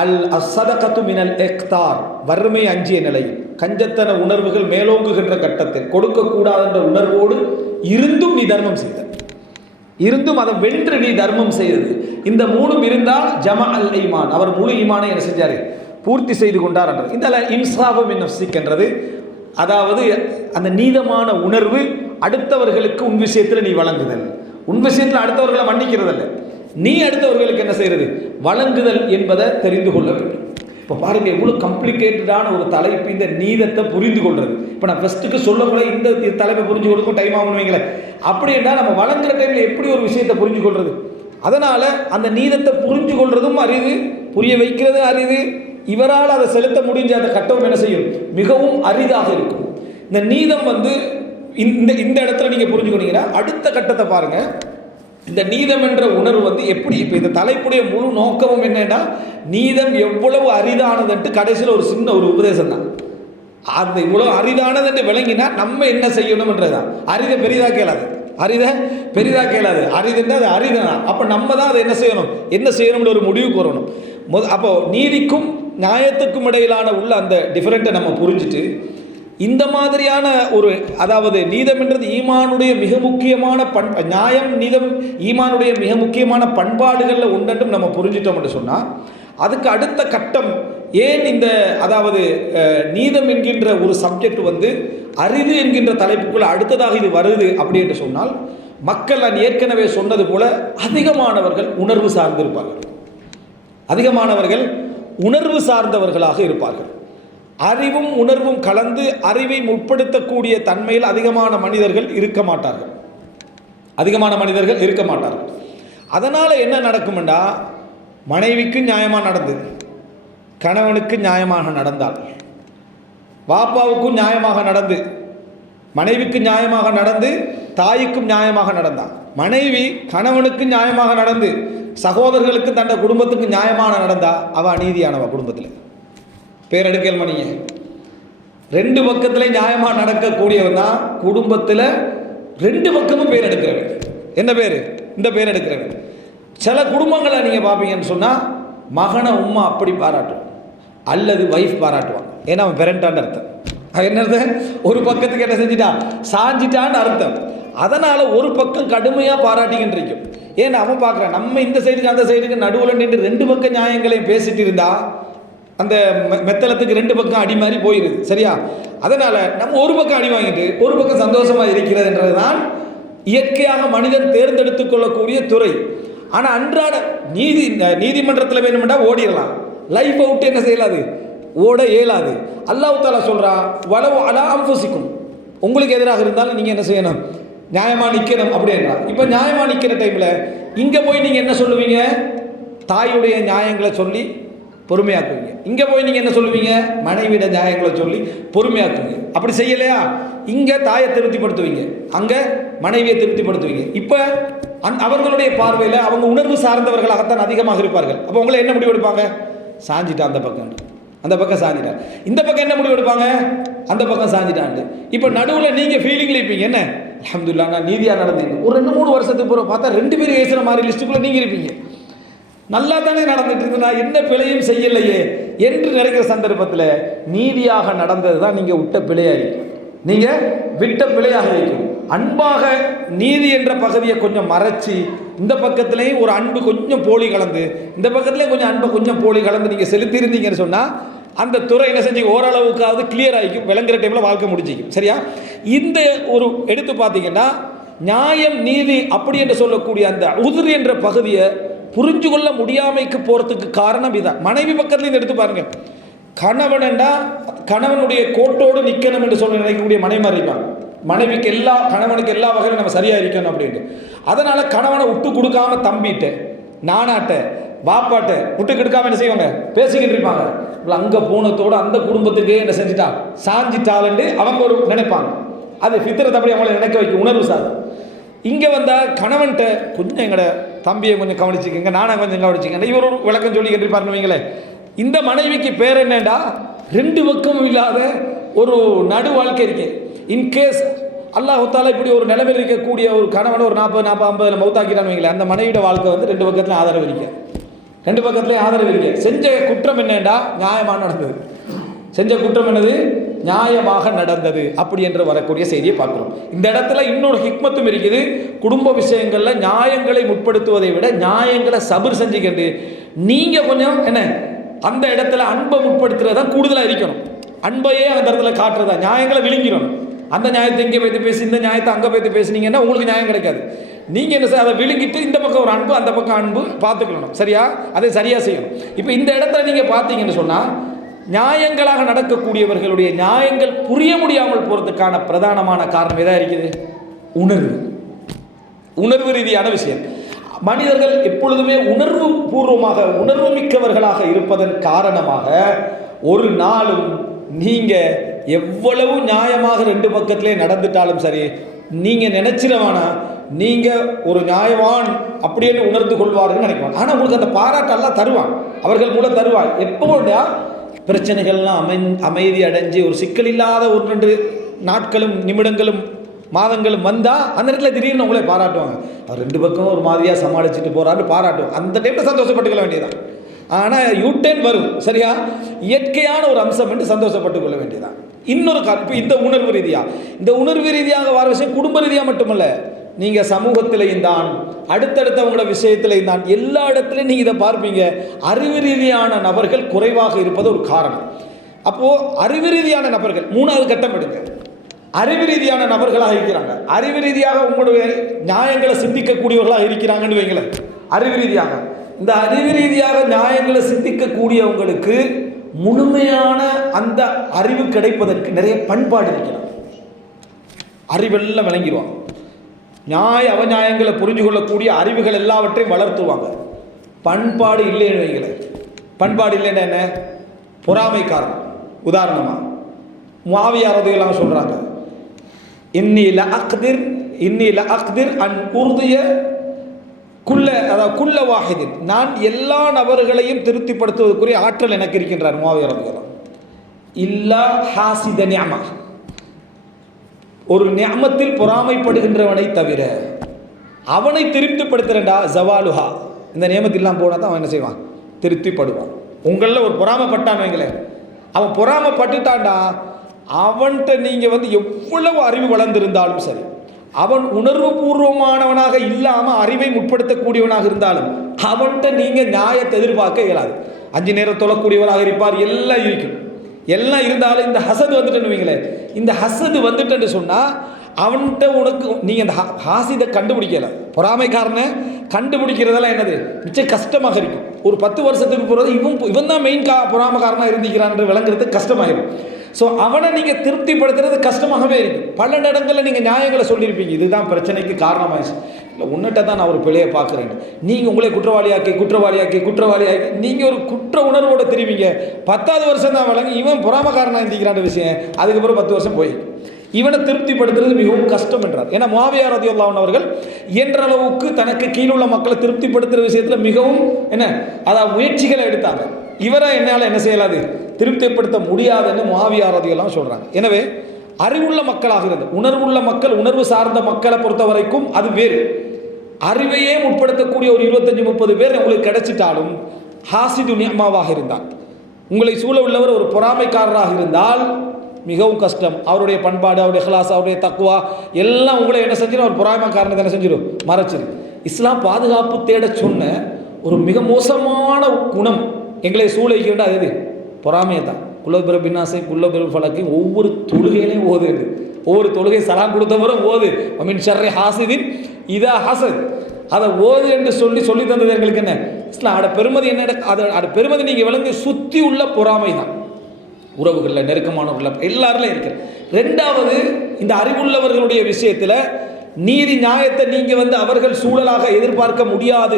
அல் அஸ்ஸதகத்து மினல் இக்தார், வறுமை அஞ்சிய நிலையில் கஞ்சத்தன உணர்வுகள் மேலோங்குகின்ற கட்டத்தில் கொடுக்கக்கூடாது என்ற உணர்வோடு இருந்தும் நீ தர்மம் செய்த, இருந்தும் அதை வென்று நீ தர்மம் செய்தது. இந்த 3ம் இருந்தால் ஜமா அல் ஈமான், அவர் முழு ஈமானை என்ன செஞ்சாரு, பூர்த்தி செய்து கொண்டார் என்றது. இந்த இன்சாஃபு மின் நஃப்ஸிக் என்றது, அதாவது அந்த நீதமான உணர்வு அடுத்தவர்களுக்கு உன் விஷயத்தில் நீ வழங்குதல், உன் விஷயத்தில் அடுத்தவர்களை மன்னிக்கிறதல்ல, நீ அடுத்தவர்களுக்கு என்ன செய்கிறது, வழங்குதல் என்பதை தெரிந்து கொள்ள வேண்டும். இப்போ பாருங்க, எவ்வளோ காம்ப்ளிகேட்டடான ஒரு தலைப்பு இந்த நீதத்தை புரிந்து கொள்வது. இப்போ நான் ஃபஸ்ட்டுக்கு சொல்லக்கூட இந்த தலைப்பை புரிஞ்சு கொடுக்கும் டைம் ஆகணும் வைங்களேன். அப்படின்னா நம்ம வழங்குற டைமில் எப்படி ஒரு விஷயத்தை புரிஞ்சு கொள்வது, அதனால் அந்த நீதத்தை புரிஞ்சு கொள்வதும் அரிது, புரிய வைக்கிறது அரிது, இவரால் அதை செலுத்த முடிஞ்ச அந்த கட்டம் என்ன செய்யும், மிகவும் அரிதாக இருக்கும். இந்த நீதம் இந்த இடத்துல நீங்கள் புரிஞ்சுக்கொண்டீங்கன்னா அடுத்த கட்டத்தை பாருங்கள். இந்த நீதம் என்ற உணர்வு எப்படி, இப்போ இந்த தலைப்புடைய முழு நோக்கமும் என்னன்னா, நீதம் எவ்வளவு அரிதானதுன்ட்டு கடைசியில் ஒரு சின்ன ஒரு உபதேசம் தான். அந்த இவ்வளோ அரிதானதுன்னு விளங்கினா நம்ம என்ன செய்யணும்ன்றதுதான். அரிதை பெரிதாக கேளாது, அரிதை பெரிதாக கேளாது, அரிதுன்னா அது அரிதுனா. அப்போ நம்ம தான் அதை என்ன செய்யணும்னு ஒரு முடிவுக்கு வரணும். அப்போ நீதிக்கும் நியாயத்துக்கும் இடையிலான உள்ள அந்த டிஃபரெண்ட்டை நம்ம புரிஞ்சுட்டு இந்த மாதிரியான ஒரு, அதாவது நீதம் என்றது ஈமானுடைய மிக முக்கியமான நியாயம் நீதம் ஈமானுடைய மிக முக்கியமான பண்பாடுகளில் ஒன்றென்றும் நம்ம புரிஞ்சிட்டோம் என்று சொன்னால் அதுக்கு அடுத்த கட்டம் ஏன் இந்த, அதாவது நீதம் என்கின்ற ஒரு சப்ஜெக்ட் வந்து அரிது என்கின்ற தலைப்புக்குள்ள அடுத்ததாக இது வருது அப்படி என்று சொன்னால், மக்கள் நான் ஏற்கனவே சொன்னது போல அதிகமானவர்கள் உணர்வு சார்ந்திருப்பார்கள், அதிகமானவர்கள் உணர்வு சார்ந்தவர்களாக இருப்பார்கள். அறிவும் உணர்வும் கலந்து அறிவை முற்படுத்தக்கூடிய தன்மையில் அதிகமான மனிதர்கள் இருக்க மாட்டார்கள், அதனால் என்ன நடக்கும்டா, மனைவிக்கு நியாயமாக நடந்து கணவனுக்கு நியாயமாக நடந்தால், பாப்பாவுக்கும் நியாயமாக நடந்து மனைவிக்கு நியாயமாக நடந்து தாய்க்கும் நியாயமாக நடந்தால், மனைவி கணவனுக்கு நியாயமாக நடந்து சகோதரர்களுக்கு தன்னை குடும்பத்துக்கு நியாயமான நடந்தா அவ அநீதியானவ. குடும்பத்தில் பேரெடுக்கல் மணிங்க ரெண்டு பக்கத்தில் நியாயமாக நடக்கக்கூடியவன் தான் குடும்பத்தில் ரெண்டு பக்கமும் பேர் எடுக்கிறவன். என்ன பேர்? இந்த பேர் எடுக்கிறவன். சில குடும்பங்களை நீங்கள் பார்ப்பீங்கன்னு சொன்னால் மகனை உம்மா அப்படி பாராட்டுவான் அல்லது வைஃப் பாராட்டுவான். ஏன்னா அவன் பெரண்டான்னு அர்த்தம். என்னது? ஒரு பக்கத்துக்கு என்ன செஞ்சிட்டான், சாஞ்சிட்டான்னு அர்த்தம். அதனால் ஒரு பக்கம் கடுமையாக பாராட்டிக்கிட்டு இருக்கும். ஏன்னா அவன் பார்க்குறான் நம்ம இந்த சைடுக்கு அந்த சைடுக்கு நடுவில் நின்று ரெண்டு பக்கம் நியாயங்களையும் பேசிட்டு இருந்தா அந்த மெத்தளத்துக்கு ரெண்டு பக்கம் அடி மாதிரி போயிடுது. சரியா? அதனால் நம்ம ஒரு பக்கம் அடி வாங்கிட்டு ஒரு பக்கம் சந்தோஷமாக இருக்கிறது என்றது தான் இயற்கையாக மனிதன் தேர்ந்தெடுத்து கொள்ளக்கூடிய துறை. ஆனால் அன்றாட நீதிமன்றத்தில் வேணுமெண்டா ஓடிடலாம், லைஃப் அவுட்டு என்ன செய்யலாது, ஓட இயலாது. அல்லாஹ் தஆலா சொல்கிறான், வலவு அலா அன்ஃபுசிக்கும், உங்களுக்கு எதிராக இருந்தாலும் நீங்கள் என்ன செய்யணும், நியாயமாக நிற்கணும் அப்படின்றா. இப்போ நியாயமாக நிற்கிற டைமில் இங்கே போய் நீங்கள் என்ன சொல்லுவீங்க, தாயுடைய நியாயங்களை சொல்லி பொறுமையாக்குவீங்க. இங்கே போய் நீங்கள் என்ன சொல்லுவீங்க, மனைவியோட நியாயங்களை சொல்லி பொறுமையாக்குவீங்க. அப்படி செய்யலையா, இங்கே தாயை திருப்திப்படுத்துவீங்க, அங்கே மனைவியை திருப்திப்படுத்துவீங்க. இப்போ அவர்களுடைய பார்வையில் அவங்க உணர்வு சார்ந்தவர்களாகத்தான் அதிகமாக இருப்பார்கள். அப்போ உங்களை என்ன முடிவு எடுப்பாங்க, சாஞ்சிட்டா அந்த பக்கம் சாஞ்சிட்டான், இந்த பக்கம் என்ன முடிவு எடுப்பாங்க, அந்த பக்கம் சாஞ்சிட்டான். இப்போ நடுவில் நீங்கள் ஃபீலிங்கில் இருப்பீங்க, என்ன அல்ஹம்துலில்லாஹ் நான் நீதியாக நடந்தேன். ஒரு 2-3 வருஷத்துக்கு பிறகு பார்த்தா 2 பேரும் பேசுகிற மாதிரி லிஸ்ட்டுக்குள்ளே நீங்கள் இருப்பீங்க. நல்லா தானே நடந்துட்டு இருக்கு, நான் என்ன பிழையும் செய்யலையே என்று நினைக்கிற சந்தர்ப்பத்தில் நீதியாக நடந்தது தான் நீங்கள் விட்ட பிழையாக இருக்கும், நீங்கள் விட்ட பிழையாக இருக்கும். அன்பாக நீதி என்ற பகுதியை கொஞ்சம் மறைச்சி இந்த பக்கத்துலேயும் ஒரு அன்பு கொஞ்சம் போலி கலந்து இந்த பக்கத்துலேயும் கொஞ்சம் அன்பை கொஞ்சம் போலி கலந்து நீங்கள் செலுத்தியிருந்தீங்கன்னு சொன்னால் அந்த துறை என்ன செஞ்சு ஓரளவுக்காவது கிளியர் ஆகிக்கும், விளங்குற டைமில் வாழ்க்கை முடிஞ்சிக்கும். சரியா? இந்த ஒரு எடுத்து பார்த்தீங்கன்னா நியாயம் நீதி அப்படி என்று சொல்லக்கூடிய அந்த உதிர் என்ற பகுதியை புரிஞ்சு கொள்ள முடியாமைக்கு போகிறதுக்கு காரணம் இதான். மனைவி பக்கத்துலேருந்து எடுத்து பாருங்கள், கணவன்டா கணவனுடைய கோட்டோடு நிற்கணும் என்று சொல்ல நினைக்கக்கூடிய மனைமாரி இருப்பாங்க. மனைவிக்கு கணவனுக்கு எல்லா வகையிலும் நம்ம சரியாக இருக்கணும் அப்படின்ட்டு. அதனால் கணவனை விட்டு கொடுக்காம தம்பிட்ட நானாட்ட பாப்பாட்ட விட்டு கொடுக்காம என்ன செய்வாங்க, பேசிக்கிட்டு இருப்பாங்க. அங்கே போனதோடு அந்த குடும்பத்துக்கே என்ன செஞ்சுட்டா, சாஞ்சிட்டாலண்டு அவங்க ஒரு நினைப்பாங்க. அது ஃபித்ரத் அப்படி அவங்களை நினைக்க வைக்கும், உணர்வு சார். இங்கே வந்தால் கணவன்கிட்ட கொஞ்சம் எங்களோட தம்பியை கொஞ்சம் கவனிச்சுக்கங்க, நானை கொஞ்சம் கவனிச்சுக்கங்க, இவர் ஒரு விளக்கம் சொல்லி கேட்டுருப்பாருன்னு வைங்களேன். இந்த மனைவிக்கு பேர் என்னண்டா, 2 பக்கமும் இல்லாத ஒரு நடு வாழ்க்கை இருக்கு. இன்கேஸ் அல்லாஹ் தஆலா இப்படி ஒரு நிலைமையில் இருக்கக்கூடிய ஒரு கணவனை ஒரு 40-50 மௌத்தாக்கிட்டான்னு வைங்களேன், அந்த மனைவியோட வாழ்க்கை வந்து 2 பக்கத்துலையும் ஆதரவு இருக்க, 2 பக்கத்துலையும் ஆதரவு இருக்க. செஞ்ச குற்றம் என்னண்டா, நியாயமாக நடந்தது. செஞ்ச குற்றம் என்னது, நியாயமாக நடந்தது அப்படி என்று வரக்கூடிய செய்தியை பார்க்குறோம். இந்த இடத்துல இன்னொரு ஹிக்மத்தும் இருக்குது. குடும்ப விஷயங்களில் நியாயங்களை முற்படுத்துவதை விட நியாயங்களை சபர் செஞ்சுக்கிட்டு நீங்கள் கொஞ்சம் என்ன அந்த இடத்துல அன்பை முற்படுத்துறது தான் கூடுதலாக இருக்கணும். அன்பையே அந்த இடத்துல காட்டுறதா, நியாயங்களை விழுங்கிடணும். அந்த நியாயத்தை இங்கே போய்த்து பேசி இந்த நியாயத்தை அங்கே போய்த்து பேசுனீங்கன்னா உங்களுக்கு நியாயம் கிடைக்காது. நீங்கள் என்ன சார் அதை விழுங்கிட்டு இந்த பக்கம் ஒரு அன்பு அந்த பக்கம் அன்பு பார்த்துக்கணும். சரியா? அதை சரியாக செய்யணும். இப்போ இந்த இடத்துல நீங்கள் பார்த்தீங்கன்னு சொன்னால் நியாயங்களாக நடக்கக்கூடியவர்களுடைய நியாயங்கள் புரிய முடியாமல் போகிறதுக்கான பிரதானமான காரணம் எதாக இருக்குது, உணர்வு ரீதியான விஷயம். மனிதர்கள் எப்பொழுதுமே உணர்வு பூர்வமாக உணர்வு மிக்கவர்களாக இருப்பதன் காரணமாக ஒரு நாளும் நீங்கள் எவ்வளவு நியாயமாக 2 பக்கத்திலே நடந்துட்டாலும் சரி, நீங்கள் நினைச்சிடவானா நீங்கள் ஒரு நியாயவான் அப்படின்னு உணர்ந்து கொள்வார்கள் நினைக்குவாங்க. ஆனால் உங்களுக்கு அந்த பாராட்டெல்லாம் தருவான், அவர்கள் கூட தருவான். எப்போடா பிரச்சனைகள்லாம் அமைதி அடைஞ்சு ஒரு சிக்கல் இல்லாத 1-2 நாட்களும் நிமிடங்களும் மாதங்களும் வந்தால் அந்த இடத்துல திடீர்னு உங்களே பாராட்டுவாங்க. அவர் 2 பக்கம் ஒரு மாதிரியாக சமாளிச்சுட்டு போகிறான்னு பாராட்டுவாங்க. அந்த டைமில் சந்தோஷப்பட்டுக்கொள்ள வேண்டியதான். ஆனால் யூட்டேன் வரும், சரியா? இயற்கையான ஒரு அம்சம் என்று சந்தோஷப்பட்டுக் கொள்ள வேண்டியதான். இன்னொரு காரணம், இப்போ இந்த உணர்வு ரீதியாக வர விஷயம் குடும்ப ரீதியாக மட்டுமல்ல, நீங்கள் சமூகத்திலையும் தான், அடுத்தடுத்தவங்களோட விஷயத்திலையும் தான், எல்லா இடத்துலையும் நீங்கள் இதை பார்ப்பீங்க. அறிவு ரீதியான நபர்கள் குறைவாக இருப்பது ஒரு காரணம். அப்போது அறிவு ரீதியான நபர்கள் 3வது கட்டம் எடுங்க. அறிவு ரீதியான நபர்களாக இருக்கிறாங்க, அறிவு ரீதியாக உங்களுடைய நியாயங்களை சிந்திக்கக்கூடியவர்களாக இருக்கிறாங்கன்னு வைங்களேன். அறிவு ரீதியாக இந்த அறிவு ரீதியாக நியாயங்களை சிந்திக்கக்கூடியவங்களுக்கு முழுமையான அந்த அறிவு கிடைப்பதற்கு நிறைய பண்பாடு இருக்கிறாங்க. அறிவெல்லாம் விளங்கிடுவாங்க. நியாய அவநியாயங்களை புரிஞ்சு கொள்ளக்கூடிய அறிவுகள் எல்லாவற்றையும் வளர்த்துவாங்க. பண்பாடு இல்லைன்னு வைங்களேன். பண்பாடு இல்லைன்னா என்ன? பொறாமைக்காரன். உதாரணமாக முஆவியா ரலியல்லாஹு சொல்கிறாங்க, இன்னி ல அக்திர் அன் உர்திய குல்ல வாஹிதின், நான் எல்லா நபர்களையும் திருப்திப்படுத்துவதற்குரிய ஆற்றல் எனக்கு இருக்கின்றார் முஆவியா ரலியல்லாஹு. இல்லா ஹாசித நிஅமா, ஒரு நிஅமத்தில் பொறாமைப்படுகின்றவனை தவிர. அவனை திருப்திப்படுத்துறேன்டா ஜவாலுஹா, இந்த நியமத்திலாம் போனால் தான் அவன் என்ன செய்வான்? திருப்திப்படுவான். உங்களில் ஒரு பொறாமைப்பட்டான்னு வைங்களேன், அவன் பொறாமைப்பட்டுட்டான்டா, அவன்கிட்ட நீங்கள் வந்து எவ்வளவு அறிவு வளர்ந்திருந்தாலும் சரி, அவன் உணர்வு பூர்வமானவனாக இல்லாமல் அறிவை முற்படுத்தக்கூடியவனாக இருந்தாலும் அவன்கிட்ட நீங்கள் நியாயத்தை எதிர்பார்க்க இயலாது. 5 நேரம் தொழக்கூடியவராக இருப்பார், எல்லாம் இருக்கும். எல்லாம் இருந்தாலும் இந்த ஹசது வந்துட்டுன்னு வைங்களேன், இந்த ஹசது வந்துட்டுன்னு சொன்னால் அவன்கிட்ட உனக்கு நீங்கள் அந்த ஹாசிதை கண்டுபிடிக்கல. பொறாமைக்காரனை கண்டுபிடிக்கிறதெல்லாம் என்னது மிச்சம் கஷ்டமாக இருக்கும். ஒரு 10 வருஷத்துக்கு போகிறது இவன் தான் மெயின் பொறாமைக்காரனாக இருந்திக்கிறான்னு விளங்குறது கஷ்டமாகிடும். ஸோ அவனை நீங்கள் திருப்திப்படுத்துறது கஷ்டமாகவே இருக்கும். பல இடங்களில் நீங்கள் நியாயங்களை சொல்லியிருப்பீங்க, இதுதான் பிரச்சனைக்கு காரணமாகிடுச்சு, இல்லை உன்னிட்ட தான் நான் ஒரு பிழையை பார்க்குறேன். நீங்கள் உங்களே குற்றவாளியாக்கி நீங்கள் ஒரு குற்ற உணர்வோடு தெரிவிங்க. 10வது வருஷம் தான் விளங்கி இவன் பொறாமக்காரனாக இருந்திக்கிறான் விஷயம். அதுக்கப்புறம் 10 வருஷம் போய் இவனை திருப்திப்படுத்துறது மிகவும் கஷ்டம் என்றார். ஏன்னா முஆவியா ரலியல்லாஹு அவர்கள் என்ற அளவுக்கு தனக்கு கீழுள்ள மக்களை திருப்திப்படுத்துகிற விஷயத்தில் மிகவும் முயற்சிகளை எடுத்தாங்க. இவரை என்னால் என்ன செய்யலாது, திருப்திப்படுத்த முடியாதுன்னு முஆவியா ரலியல்லாஹு சொல்கிறாங்க. எனவே அறிவுள்ள மக்களாக இருந்து உணர்வுள்ள மக்கள், உணர்வு சார்ந்த மக்களை பொறுத்த வரைக்கும் அது வேறு. அறிவையே முற்படுத்தக்கூடிய ஒரு 25-30 பேர் உங்களுக்கு கிடைச்சிட்டாலும் ஹாசிது நிஅமாவாக இருந்தால், உங்களை சூழ உள்ளவர் ஒரு பொறாமைக்காரராக இருந்தால் மிகவும் கஷ்டம். அவருடைய பண்பாடு, அவருடைய இஹ்லாஸ், அவருடைய தக்வா எல்லாம் உங்களை என்ன செஞ்சிடும்? ஒரு பொறாமைக்காரனை என்ன செஞ்சிடும்? மறைச்சிடும். இஸ்லாம் பாதுகாப்பு தேட சொன்ன ஒரு மிக மோசமான குணம் எங்களை சூழல்கிறா அது பொறாமையை தான். குல்லபிர பின்னாசை குல்லபிர ஃபலக்கி ஒவ்வொரு தொழுகையிலையும் ஓது, ஒவ்வொரு தொழுகை சலாம் கொடுத்தவரும் ஓது. அமீன் ஷர்ரி ஹாசிதின் இதா ஹசத், அதை ஓது என்று சொல்லி தந்தது எங்களுக்கு என்ன? இஸ்லாம் அட பெருமதி என்ன? அட பெருமதி நீங்கள் விளங்கி சுற்றி உள்ள பொறாமை தான். உறவுகளில், நெருக்கமானவர்கள் எல்லாரிலும் இருக்கு. 2வது, இந்த அறிவுள்ளவர்களுடைய விஷயத்தில் நீதி நியாயத்தை நீங்கள் வந்து அவர்கள் சூழலாக எதிர்பார்க்க முடியாது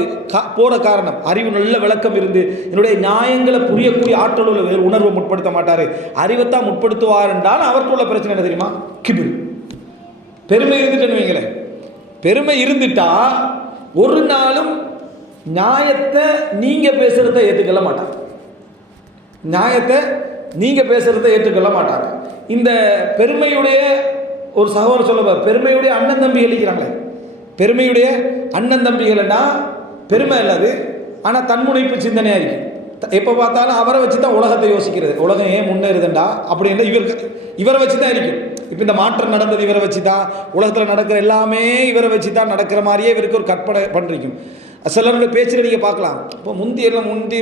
போகிற காரணம், அறிவு நல்ல விளக்கம் இருந்து என்னுடைய நியாயங்களை புரியக்கூடிய ஆற்றல் உள்ள வேறு உணர்வை முற்படுத்த மாட்டார். அறிவைத்தான் முற்படுத்துவார் என்றால் அவருக்குள்ள பிரச்சனை என்ன தெரியுமா? கிபிர், பெருமை இருந்துட்டுன்னு வைங்களேன். பெருமை இருந்துட்டா ஒரு நாளும் நியாயத்தை நீங்கள் பேசுகிறத ஏற்றுக்கொள்ள மாட்டாங்க. நியாயத்தை நீங்கள் பேசுகிறத ஏற்றுக்கொள்ள மாட்டாங்க. இந்த பெருமையுடைய ஒரு சகோதரர் சொல்லுவார், பெருமையுடைய அண்ணன் தம்பி எழுக்கிறாங்களே, பெருமையுடைய அண்ணன் தம்பிகள்னா பெருமை இல்லாது, ஆனால் தன்முனைப்பு சிந்தனையாக இருக்கு. எப்போ பார்த்தாலும் அவரை வச்சு தான் உலகத்தை யோசிக்கிறது. உலகம் ஏன் முன்னேறுதுண்டா அப்படின்னா இவரை வச்சு தான் இருக்கும். இப்போ இந்த மாற்றம் நடந்தது இவரை வச்சு தான், உலகத்தில் நடக்கிற எல்லாமே இவரை வச்சு தான் நடக்கிற மாதிரியே இவருக்கு ஒரு கற்பனை பண்ணிருக்கும். சிலருடைய பேச்சில் நீங்கள் பார்க்கலாம், இப்போ முந்தியில்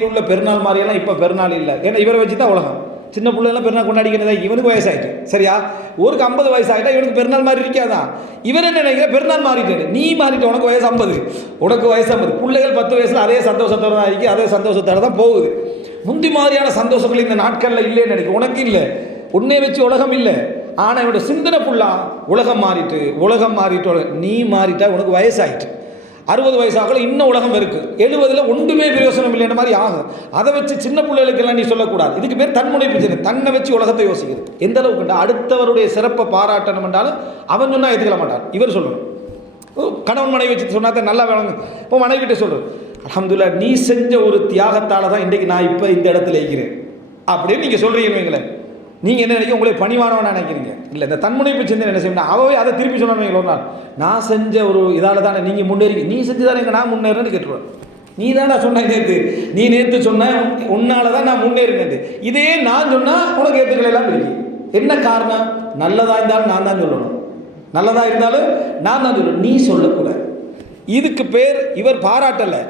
உள்ள பெருநாள் மாதிரியெல்லாம் இப்போ பெருநாள் இல்லை. ஏன்னா இவரை வச்சு தான் உலகம். சின்ன பிள்ளைலாம் பெருநாள் கொண்டாடிக்கிறதா, இவனுக்கு வயசாகிட்டு சரியா, ஊருக்கு 50 வயசு ஆகிட்டா இவனுக்கு பெருநாள் மாதிரி இருக்காதான். இவர் என்ன நினைக்கிற, பெருநாள் மாறிட்டேன், நீ மாறிட்ட, உனக்கு வயசு 50, உனக்கு வயசு 50. பிள்ளைகள் 10 வயசில் அதே சந்தோஷத்தோடு தான் இருக்கு, அதே சந்தோஷத்தோடு தான் போகுது. முந்தி மாதிரியான சந்தோஷங்கள் இந்த நாட்களில் இல்லைன்னு நினைக்கிறேன். உனக்கு இல்லை, உன்னை வச்சு உலகம் இல்லை. ஆனால் என்னோட சிந்தனை ஃபுல்லாக உலகம் மாறிட்டு நீ மாறிட்டா, உனக்கு வயசாகிட்டு. 60 வயசாகல இன்னும் உலகம் இருக்குது. 70 ஒன்றுமே பிரயோசனம் இல்லைன்ற மாதிரி ஆகும். அதை வச்சு சின்ன பிள்ளைகளுக்கெல்லாம் நீ சொல்லக்கூடாது. இதுக்கு பேர் தன்முனைப்பு, தன்னை வச்சு உலகத்தை யோசிக்கிறது. எந்த அளவுக்கு அடுத்தவருடைய சிறப்பை பாராட்டணும் என்றாலும் அவன் சொன்னால் ஏற்றுக்கல மாட்டான், இவர் சொல்லணும். கணவன் மனைவி வச்சு சொன்னா தான் நல்லா வேணும். இப்போ மனைவிட்ட சொல்கிறேன், அல்ஹம்துலில்லாஹ் நீ செஞ்ச ஒரு தியாகத்தால் தான் இன்றைக்கு நான் இப்போ இந்த இடத்துல இருக்கிறேன் அப்படின்னு நீங்கள் சொல்கிறீங்கன்னு வைங்களேன். நீங்கள் என்ன நினைக்க உங்களை பணிவானவன் நினைக்கிறீங்க. இல்லை, இந்த தன்முனைப்பு சிந்தனை என்ன செய்யணும், அவவே அதை திருப்பி சொன்னாங்க. ஒரு நாள் நான் செஞ்ச ஒரு இதால் தானே நீங்கள் முன்னேறி, நீ செஞ்சு தானே நான் முன்னேறேன்னு கேட்டுருவேன். நீ தானே சொன்ன நேற்று, நீ நேற்று சொன்ன உன்னால தான் நான் முன்னேறினது. இதே நான் சொன்னால் உனக்கு ஏற்றுக்கலாம் இருக்கு. என்ன காரணம்? நல்லதாக இருந்தாலும் நான் தான் சொல்லணும், நல்லதாக இருந்தாலும் நான் தான் சொல்லணும், நீ சொல்லக்கூடாது. இதுக்கு பேர் இவர் பாராட்டலை,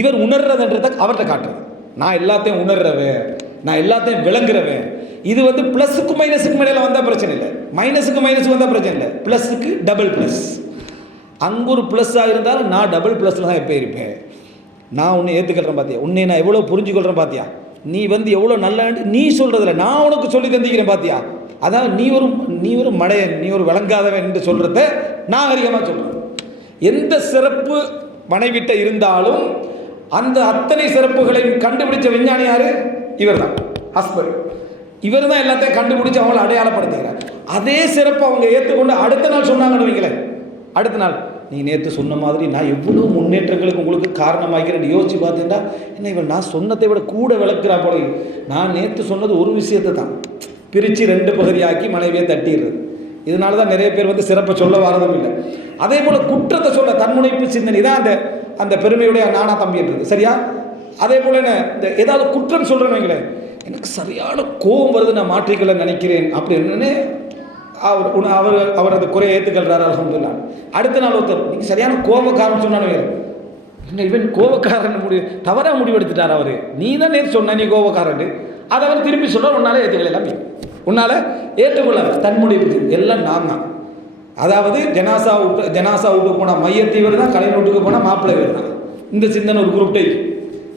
இவர் உணர்றதுன்றதை அவர்கிட்ட காட்டுறது. நான் எல்லாத்தையும் உணர்றவன், நான் எல்லாத்தையும் விளங்குறவன். இது வந்து ப்ளஸுக்கு மைனஸுக்கு மேலே வந்தால் பிரச்சனை இல்லை, மைனஸுக்கு மைனஸ் வந்தால் பிரச்சனை இல்லை, ப்ளஸுக்கு டபுள் ப்ளஸ். அங்கே ஒரு ப்ளஸ்ஸாக இருந்தாலும் நான் டபுள் ப்ளஸில் தான் எப்போ இருப்பேன். நான் உன்னை ஏற்றுக்கிறேன் பார்த்தியா, உன்னை நான் எவ்வளோ புரிஞ்சுக்கொள்கிறேன் பார்த்தியா, நீ வந்து எவ்வளோ நல்ல நீ சொல்கிறதில்ல நான் உனக்கு சொல்லி தந்திக்கிறேன் பார்த்தியா. அதாவது நீ ஒரு மடையன், நீ ஒரு விளங்காதவன் என்று சொல்கிறத நான் அதிகமாக சொல்கிறேன். எந்த சிறப்பு மனைவிட்ட இருந்தாலும் அந்த அத்தனை சிறப்புகளையும் கண்டுபிடிச்ச விஞ்ஞானி யாரு? இவர் தான், ஹஸ்பண்ட். இவர் தான் எல்லாத்தையும் கண்டுபிடிச்சு அவங்கள அடையாளப்படுத்துகிறார். அதே சிறப்பு அவங்க ஏற்றுக்கொண்டு அடுத்த நாள் சொன்னாங்கன்னு வைங்களேன், அடுத்த நாள் நீ நேற்று சொன்ன மாதிரி நான் எவ்வளோ முன்னேற்றங்களுக்கு உங்களுக்கு காரணமாகிறேன் யோசிச்சு பார்த்தேன்டா, என்ன இவன் நான் சொன்னதை விட கூட விளக்குறா போல. நான் நேற்று சொன்னது ஒரு விஷயத்தை தான் பிரித்து 2 பகுதியாக்கி மனைவியை தட்டிடுறது. இதனால தான் நிறைய பேர் வந்து சிறப்பை சொல்ல வரதும் இல்லை. அதே போல் குற்றத்தை சொல்ல தன்முனைப்பு சிந்தனை தான் அந்த பெருமையுடைய நானா தம்பின்றது, சரியா? அதே போல் என்ன, இந்த ஏதாவது குற்றம் சொல்கிறேன்னு வைங்களேன், எனக்கு சரியான கோபம் வருது, நான் மாற்றிக்கொள்ள நினைக்கிறேன் அப்படின்னு அவர் அந்த குறையை ஏற்றுக்கொள்கிறார், அல்ஹம்துலில்லாஹ். அடுத்த நாள் ஒருத்தர் நீங்கள் சரியான கோபக்காரன் சொன்னானு, என்ன இவன் கோபக்காரன் தவறாக முடிவெடுத்துட்டார் அவர், நீ தான் நேற்று சொன்ன நீ கோபக்காரன், அதை அவர் திருப்பி சொல்ல உன்னால் ஏற்றுக்கொள்ளலாம், உன்னால் ஏற்றுக்கொள்ள தன்முடிவு எல்லாம் நான் தான். அதாவது ஜனாசா வீட்டுக்கு போனால் மையத்தை இவர் தான், கலை நோட்டுக்கு போனால் மாப்பிள்ளை இவர் தான். இந்த சிந்தனை ஒரு குரூப் டை.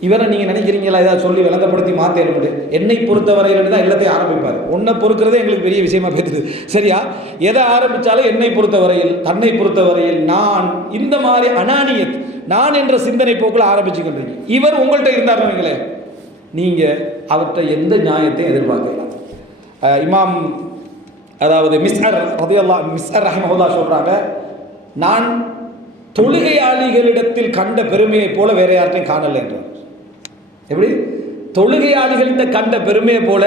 இவரை நீங்கள் நினைக்கிறீங்களா ஏதாவது சொல்லி விளங்கப்படுத்தி மாற்ற முடியும். என்னை பொறுத்தவரையில் தான் எல்லாத்தையும் ஆரம்பிப்பார். உன்னை பொறுக்கிறதே எங்களுக்கு பெரிய விஷயமா பேசுது, சரியா? எதை ஆரம்பித்தாலும் என்னை பொறுத்தவரையில், தன்னை பொறுத்தவரையில், நான் இந்த மாதிரி அனானியத், நான் என்ற சிந்தனை போக்கில் ஆரம்பிச்சுக்கின்றீங்க. இவர் உங்கள்கிட்ட இருந்தாருங்களே, நீங்கள் அவர்கிட்ட எந்த நியாயத்தையும் எதிர்பார்க்கலாம். இமாம் அதாவது மிஸ்அர் ரஹ்மஹுல்லாஹ் சொல்கிறாங்க, நான் தொழுகையாளிகளிடத்தில் கண்ட பெருமையை போல வேற யார்ட்டையும் காணலை என்றார். எப்படி? தொழுகையாளிகள்கிட்ட கண்ட பெருமையை போல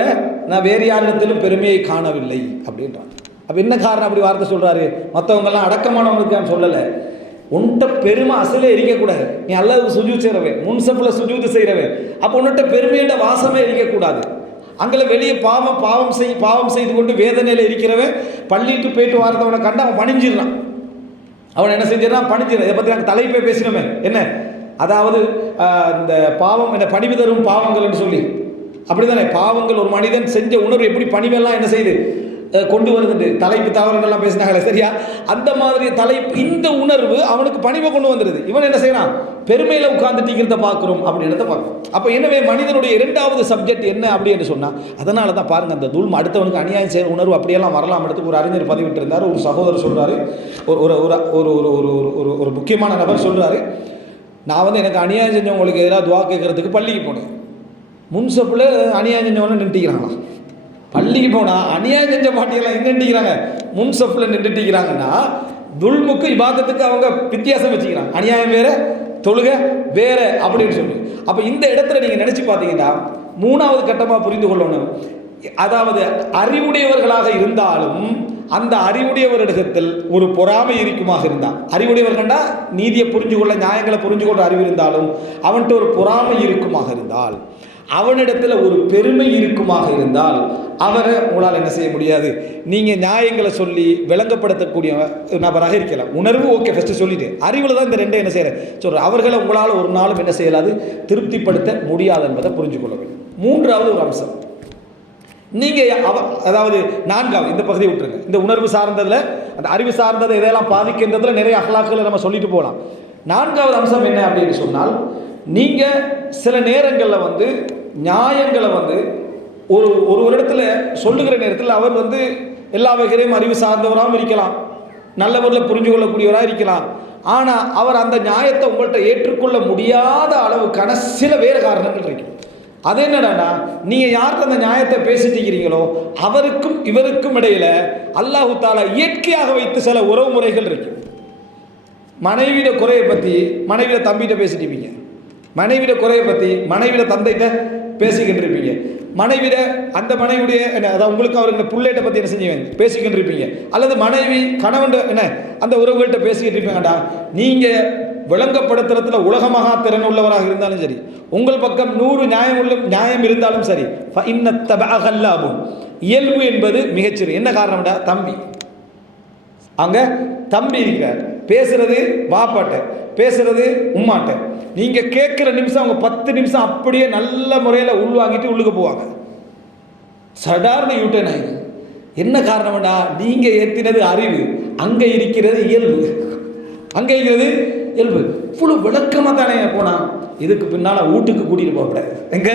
நான் வேறு யாரிடத்திலும் பெருமையை காணவில்லை அப்படின்றான். அப்போ என்ன காரணம் அப்படி வார்த்தை சொல்கிறாரு? மற்றவங்கெல்லாம் அடக்கமானவங்களுக்கு நான் சொல்லலை, உன்கிட்ட பெருமை அசலே இருக்கக்கூடாது. நீ அல்லாஹ்வுக்கு சுஜூத் செய்கிறவன், முன்சஃபில் சுஜூத் செய்கிறவன், அப்போ உன்கிட்ட பெருமையோட வாசமே இருக்கக்கூடாது. அங்கே வெளியே பாவம் செய்து கொண்டு வேதனையில் இருக்கிறவன் பள்ளிட்டு போயிட்டு வாரதவனை கண்டு அவன் பணிஞ்சிடறான். அவன் என்ன செஞ்சிடறான்? பணிஞ்சிடறான். இதை பற்றி நாங்கள் தலைப்பே பேசினோமே, என்ன அதாவது இந்த பாவம் என்ன பணிவு தரும் பாவங்கள் என்று சொல்லி, அப்படிதானே? பாவங்கள் ஒரு மனிதன் செஞ்ச உணர்வு எப்படி பணிவெல்லாம் என்ன செய்யுது கொண்டு வருதுண்டு தலைப்பு தவறுகள்லாம் பேசினாங்களே, சரியா? அந்த மாதிரி தலைப்பு இந்த உணர்வு அவனுக்கு பணிவை கொண்டு வந்துடுது. இவன் என்ன செய்யறான்? பெருமையில் உட்கார்ந்துட்டு பார்க்குறோம் அப்படின்றத பார்க்கணும். அப்போ எனவே மனிதனுடைய 2வது சப்ஜெக்ட் என்ன அப்படின்னு சொன்னால், அதனால தான் பாருங்கள், அந்த துல்ம் அடுத்தவனுக்கு அநியாயம் செய்கிற உணர்வு அப்படியெல்லாம் வரலாம். இடத்துக்கு ஒரு அறிஞர் பதிவிட்டு இருந்தார். ஒரு சகோதரர் சொல்கிறாரு, ஒரு முக்கியமான நபர் சொல்கிறாரு, நான் வந்து எனக்கு அநியாயம் செஞ்சவங்களுக்கு எதிராக துவா கேட்கறதுக்கு பள்ளிக்கு போனேன். முன்சப்பில் அநியாயம் செஞ்சவங்க நின்றுக்கிறாங்களா? பள்ளிக்கு போனால் அநியாயம் செஞ்ச பாட்டியெல்லாம் எங்கே நின்றுக்கிறாங்க? முன்சப்பில் நின்றுட்டிக்கிறாங்கன்னா துல்முக்கு இபாதத்துக்கு அவங்க வித்தியாசம் வச்சுக்கிறாங்க. அநியாயம் வேற, தொழுகை வேற அப்படின்னு சொல்லி. அப்போ இந்த இடத்துல நீங்கள் நினச்சி பார்த்தீங்கன்னா 3வது கட்டமாக புரிந்து கொள்ளணும். அதாவது அறிவுடையவர்களாக இருந்தாலும் அந்த அறிவுடையவரிடத்தில் ஒரு பொறாமை இருக்குமாக இருந்தால், அறிவுடையவர்கள்னா நீதியை புரிஞ்சு கொள்ள, நியாயங்களை புரிஞ்சு கொள்ள அறிவு இருந்தாலும் அவன்கிட்ட ஒரு பொறாமை இருக்குமாக இருந்தால், அவனிடத்தில் ஒரு பெருமை இருக்குமாக இருந்தால், அவரை உங்களால் என்ன செய்ய முடியாது. நீங்கள் நியாயங்களை சொல்லி விளங்கப்படுத்தக்கூடிய நபராக இருக்கலாம். உணர்வு ஓகே, ஃபஸ்ட்டு சொல்லிட்டு அறிவில் தான் இந்த 2 என்ன செய்கிறேன் சொல்கிறேன். அவர்களை உங்களால் ஒரு நாளும் என்ன செய்யலாது, திருப்திப்படுத்த முடியாது என்பதை புரிஞ்சு கொள்ள வேண்டும். 3வது ஒரு அம்சம், நீங்கள் அதாவது 4வது இந்த பகுதியை விட்டுருங்க. இந்த உணர்வு சார்ந்ததில், அந்த அறிவு சார்ந்ததை எதையெல்லாம் பாதிக்கின்றதில் நிறைய அகலாக்களை நம்ம சொல்லிட்டு போகலாம். 4வது அம்சம் என்ன அப்படின்னு சொன்னால், நீங்கள் சில நேரங்களில் வந்து நியாயங்களை வந்து ஒரு இடத்துல சொல்லுகிற நேரத்தில் அவர் வந்து எல்லா வகையிலையும் அறிவு சார்ந்தவராகவும் இருக்கலாம், நல்லவரில் புரிஞ்சு கொள்ளக்கூடியவராக இருக்கலாம். ஆனால் அவர் அந்த நியாயத்தை உங்கள்கிட்ட ஏற்றுக்கொள்ள முடியாத அளவுக்கான சில வேறு காரணங்கள் இருக்கு. அது என்னடானா, நீங்கள் யாருக்கு அந்த நியாயத்தை பேசிட்டு இருக்கிறீங்களோ அவருக்கும் இவருக்கும் இடையில அல்லாஹு தாலா இயற்கையாக வைத்து சில உறவு முறைகள் இருக்கு. மனைவியோட குறையை பற்றி மனைவியோட தம்பிகிட்ட பேசிட்டு இருப்பீங்க, மனைவியோட குறையை பற்றி மனைவியோட தந்தைகிட்ட பேசிக்கிட்டு இருப்பீங்க, மனைவிட அந்த மனைவியுடைய என்ன அதாவது உங்களுக்கு அவருக்கு பிள்ளைகிட்ட பற்றி என்ன செஞ்சீங்க பேசிக்கிட்டு இருப்பீங்க, அல்லது மனைவி கணவன் என்ன அந்த உறவுகள்கிட்ட பேசிக்கிட்டு இருப்பீங்கடா. நீங்கள் விளங்கப்படுத்துறதுல உலகமாக திறன் உள்ளவராக இருந்தாலும் சரி, உங்கள் பக்கம் 100 நியாயம் இருந்தாலும் சரி, இயல்பு என்பது மிகச்சிறு. என்ன காரணம்டா, தம்பி அங்கே தம்பி இருக்கிறார், பேசுறது வாப்பாட்ட, பேசுறது உம்மாட்ட. நீங்கள் கேட்குற நிமிஷம் அவங்க 10 நிமிஷம் அப்படியே நல்ல முறையில் உள்வாங்கிட்டு உள்ளுக்கு போவாங்க. சடார்னு யூட்டன் ஆகிடும். என்ன காரணம்டா, நீங்கள் ஏற்றினது அறிவு, அங்கே இருக்கிறது இயல்பு. அங்கே இருக்கிறது இயல்பு. இவ்வளோ விளக்கமாக தானே போனால் இதுக்கு பின்னால் வீட்டுக்கு கூட்டிகிட்டு போகக்கூடாது. எங்கே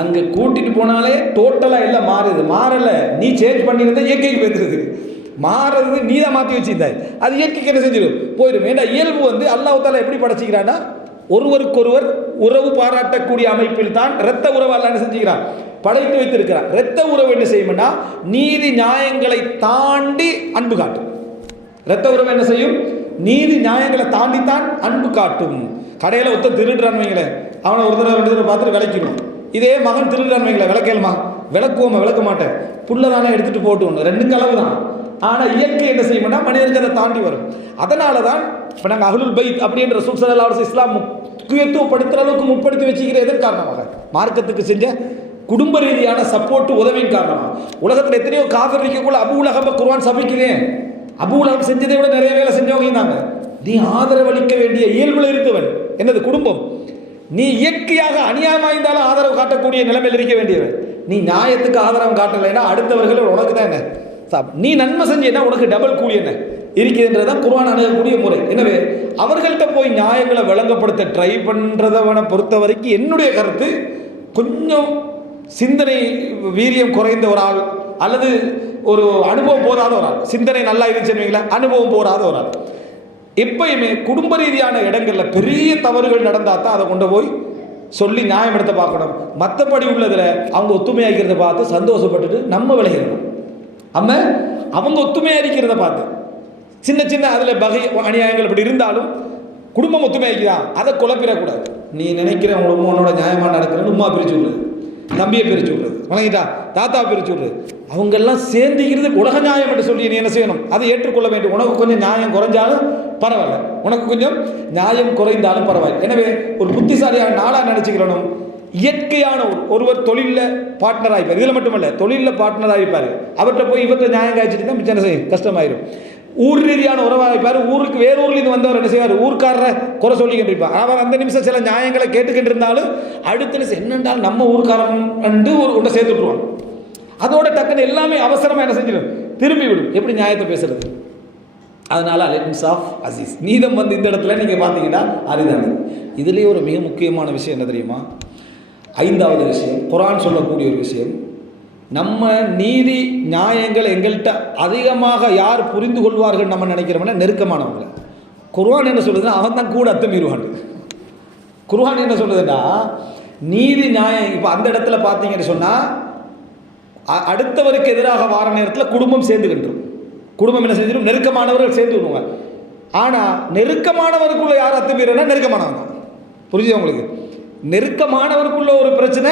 அங்கே கூட்டிகிட்டு போனாலே டோட்டலாக எல்லாம் மாறுது. மாறலை, நீ சேஞ்ச் பண்ணியிருந்தா இயற்கைக்கு போய்த்துருது. மாறுறது நீ தான் மாற்றி வச்சுருந்தாய், அது இயற்கைக்கு என்ன செஞ்சிடும், போயிடும். ஏன்னா இயல்பு அல்லாஹ் தஆலா எப்படி படைச்சிக்கிறான்னா, ஒருவருக்கொருவர் உறவு பாராட்டக்கூடிய அமைப்பில் தான் இரத்த உறவு அல்லாஹ் என்ன செஞ்சுக்கிறான், படைத்து வைத்திருக்கிறான். இரத்த உறவு என்ன செய்யும்னா, நீதி நியாயங்களை தாண்டி அன்பு காட்டும். இரத்த உறவு என்ன செய்யும், நீதி நியாயங்களை தாண்டித்தான் அன்பு காட்டும். கடையில் ஒருத்தர் திருடுறான்னு வைங்களேன், அவனை ஒரு தடவை 2 தடவை பார்த்துட்டு விளக்கிடும். இதே மகன் திருடுறான்னு வைங்களேன், விளக்கலுமா, விளக்குவோமா, விளக்க மாட்டேன், புள்ள தானே எடுத்துகிட்டு போட்டு ஒன்று, 2 அளவு தான். ஆனால் இயற்கை என்ன செய்யும்னா மனிதனுக்கு அதை தாண்டி வரும். அதனால தான் இப்போ நாங்கள் அஹ்லுல் பைத் அப்படின்ற ரசூல் ஸல்லல்லாஹு அலைஹி வஸல்லம் இஸ்லாம் முக்கியத்துவப்படுத்துகிற அளவுக்கு முற்படுத்தி வச்சுக்கிற எதன் காரணமாக, மார்க்கத்துக்கு செஞ்ச குடும்ப ரீதியான சப்போர்ட் உதவியின் காரணமாக. உலகத்தில் எத்தனையோ காஃபிர் இருக்கக்குள்ள அபூ லஹப குர்ஆன் சபிக்கிறேன், அபூ லஹப் செஞ்சதை விட நிறைய வேலை செஞ்சவங்க இருந்தாங்க. நீ ஆதரவளிக்க வேண்டிய இயல்பில் இருக்கவன் என்னது குடும்பம். நீ இயற்கையாக அநியாயமாக இருந்தாலும் ஆதரவு காட்டக்கூடிய நிலைமையில் இருக்க வேண்டியவன். நீ நியாயத்துக்கு ஆதரவு காட்டலைன்னா அடுத்தவர்கள் உனக்கு தான் என்ன, நீ நன்மை செஞ்சேன்னா உனக்கு டபுள் கூலி என்ன இருக்குதுன்றதான் குர்ஆன் அணுகக்கூடிய முறை. எனவே அவர்கள்ட்ட போய் நியாயங்களை விளங்கப்படுத்த ட்ரை பண்ணுறதவனை பொறுத்த வரைக்கும் என்னுடைய கருத்து, கொஞ்சம் சிந்தனை வீரியம் குறைந்த ஒரு ஆள், அல்லது ஒரு அனுபவம் போதாத ஒரு ஆள், சிந்தனை நல்லா இருந்துச்சுன்னு அனுபவம் போடாத ஒரு ஆள், எப்பயுமே குடும்ப ரீதியான இடங்களில் பெரிய தவறுகள் நடந்தால் தான் அதை கொண்டு போய் சொல்லி நியாயம் எடுத்து பார்க்கணும். மற்றபடி உள்ளதில் அவங்க ஒத்துமையாகிறத பார்த்து சந்தோஷப்பட்டுட்டு நம்ம விளையிடணும். அவங்க ஒத்துமையாக இருக்கிறத பார்த்து சின்ன சின்ன அதில் பகை அநியாயங்கள் இப்படி இருந்தாலும் குடும்பம் ஒத்துமையாக்கிதான், அதை குழப்பிடக்கூடாது. நீ நினைக்கிற உன்னோட நியாயமாக நடக்கிறன்னு உமா பிரித்து விடுறது, தம்பியை பிரித்து விடுறது, வணங்கிட்டா தாத்தா பிரித்து விடுறது, அவங்கெல்லாம் சேர்ந்துக்கிறது உலக நியாயம் என்று சொல்லி நீ என்ன செய்யணும், அதை ஏற்றுக்கொள்ள வேண்டும். உனக்கு கொஞ்சம் நியாயம் குறைஞ்சாலும் பரவாயில்ல, உனக்கு கொஞ்சம் நியாயம் குறைந்தாலும் பரவாயில்லை. எனவே ஒரு புத்திசாலியான நாளாக நினச்சிக்கிறணும். இயற்கையான ஒருவர் தொழிலில் பார்ட்னர் ஆகிப்பார், இதில் மட்டுமல்ல தொழிலில் பார்ட்னர் ஆகிப்பார். அவர்கிட்ட போய் இவர்கிட்ட நியாயம் காய்ச்சிட்டு தான் மிச்சம் செய்யும், கஷ்டமாயிடும். ஊர் ரீதியான உறவாக இருப்பார், ஊருக்கு வேறு ஊர்லேருந்து வந்தவர் என்ன செய்வார், ஊர்க்காரரை குறை சொல்லிக்கிட்டு இருப்பார். அவர் அந்த நிமிஷம் சில நியாயங்களை கேட்டுக்கிட்டு இருந்தாலும் அடுத்த நிமிஷம் என்னென்றால் நம்ம ஊர்க்காரன் ஒன்றை சேர்த்துட்டுருவாங்க. அதோட டக்குன்னு எல்லாமே அவசரமாக என்ன செஞ்சிடும், திரும்பி விடும். எப்படி நியாயத்தை பேசுறது? அதனால் அலின்ஸ் ஆஃப் அசீஸ் நீதம் இந்த இடத்துல நீங்கள் பார்த்தீங்கன்னா அரிதானது. இதுலேயே ஒரு மிக முக்கியமான விஷயம் என்ன தெரியுமா, 5வது விஷயம், குர்ஆன் சொல்லக்கூடிய ஒரு விஷயம், நம்ம நீதி நியாயங்கள் எங்கள்கிட்ட அதிகமாக யார் புரிந்து கொள்வார்கள் நம்ம நினைக்கிறோம்னா நெருக்கமானவங்க. குர்ஆன் என்ன சொல்லுதுன்னா அவன் தான் கூட அத்துமீறுவான். குர்ஆன் என்ன சொல்லுதுன்னா நீதி நியாயம், இப்போ அந்த இடத்துல பார்த்தீங்கன்னு சொன்னால் அடுத்தவருக்கு எதிராக வார நேரத்தில் குடும்பம் சேர்ந்துக்கின்றோம். குடும்பம் என்ன செஞ்சிடும், நெருக்கமானவர்கள் சேர்ந்து விடுவாங்க. ஆனால் நெருக்கமானவருக்குள்ள யார் அத்துமீறனா நெருக்கமானவங்க தான். புரிஞ்சுது உங்களுக்கு? நெருக்கமானவருக்குள்ள ஒரு பிரச்சனை,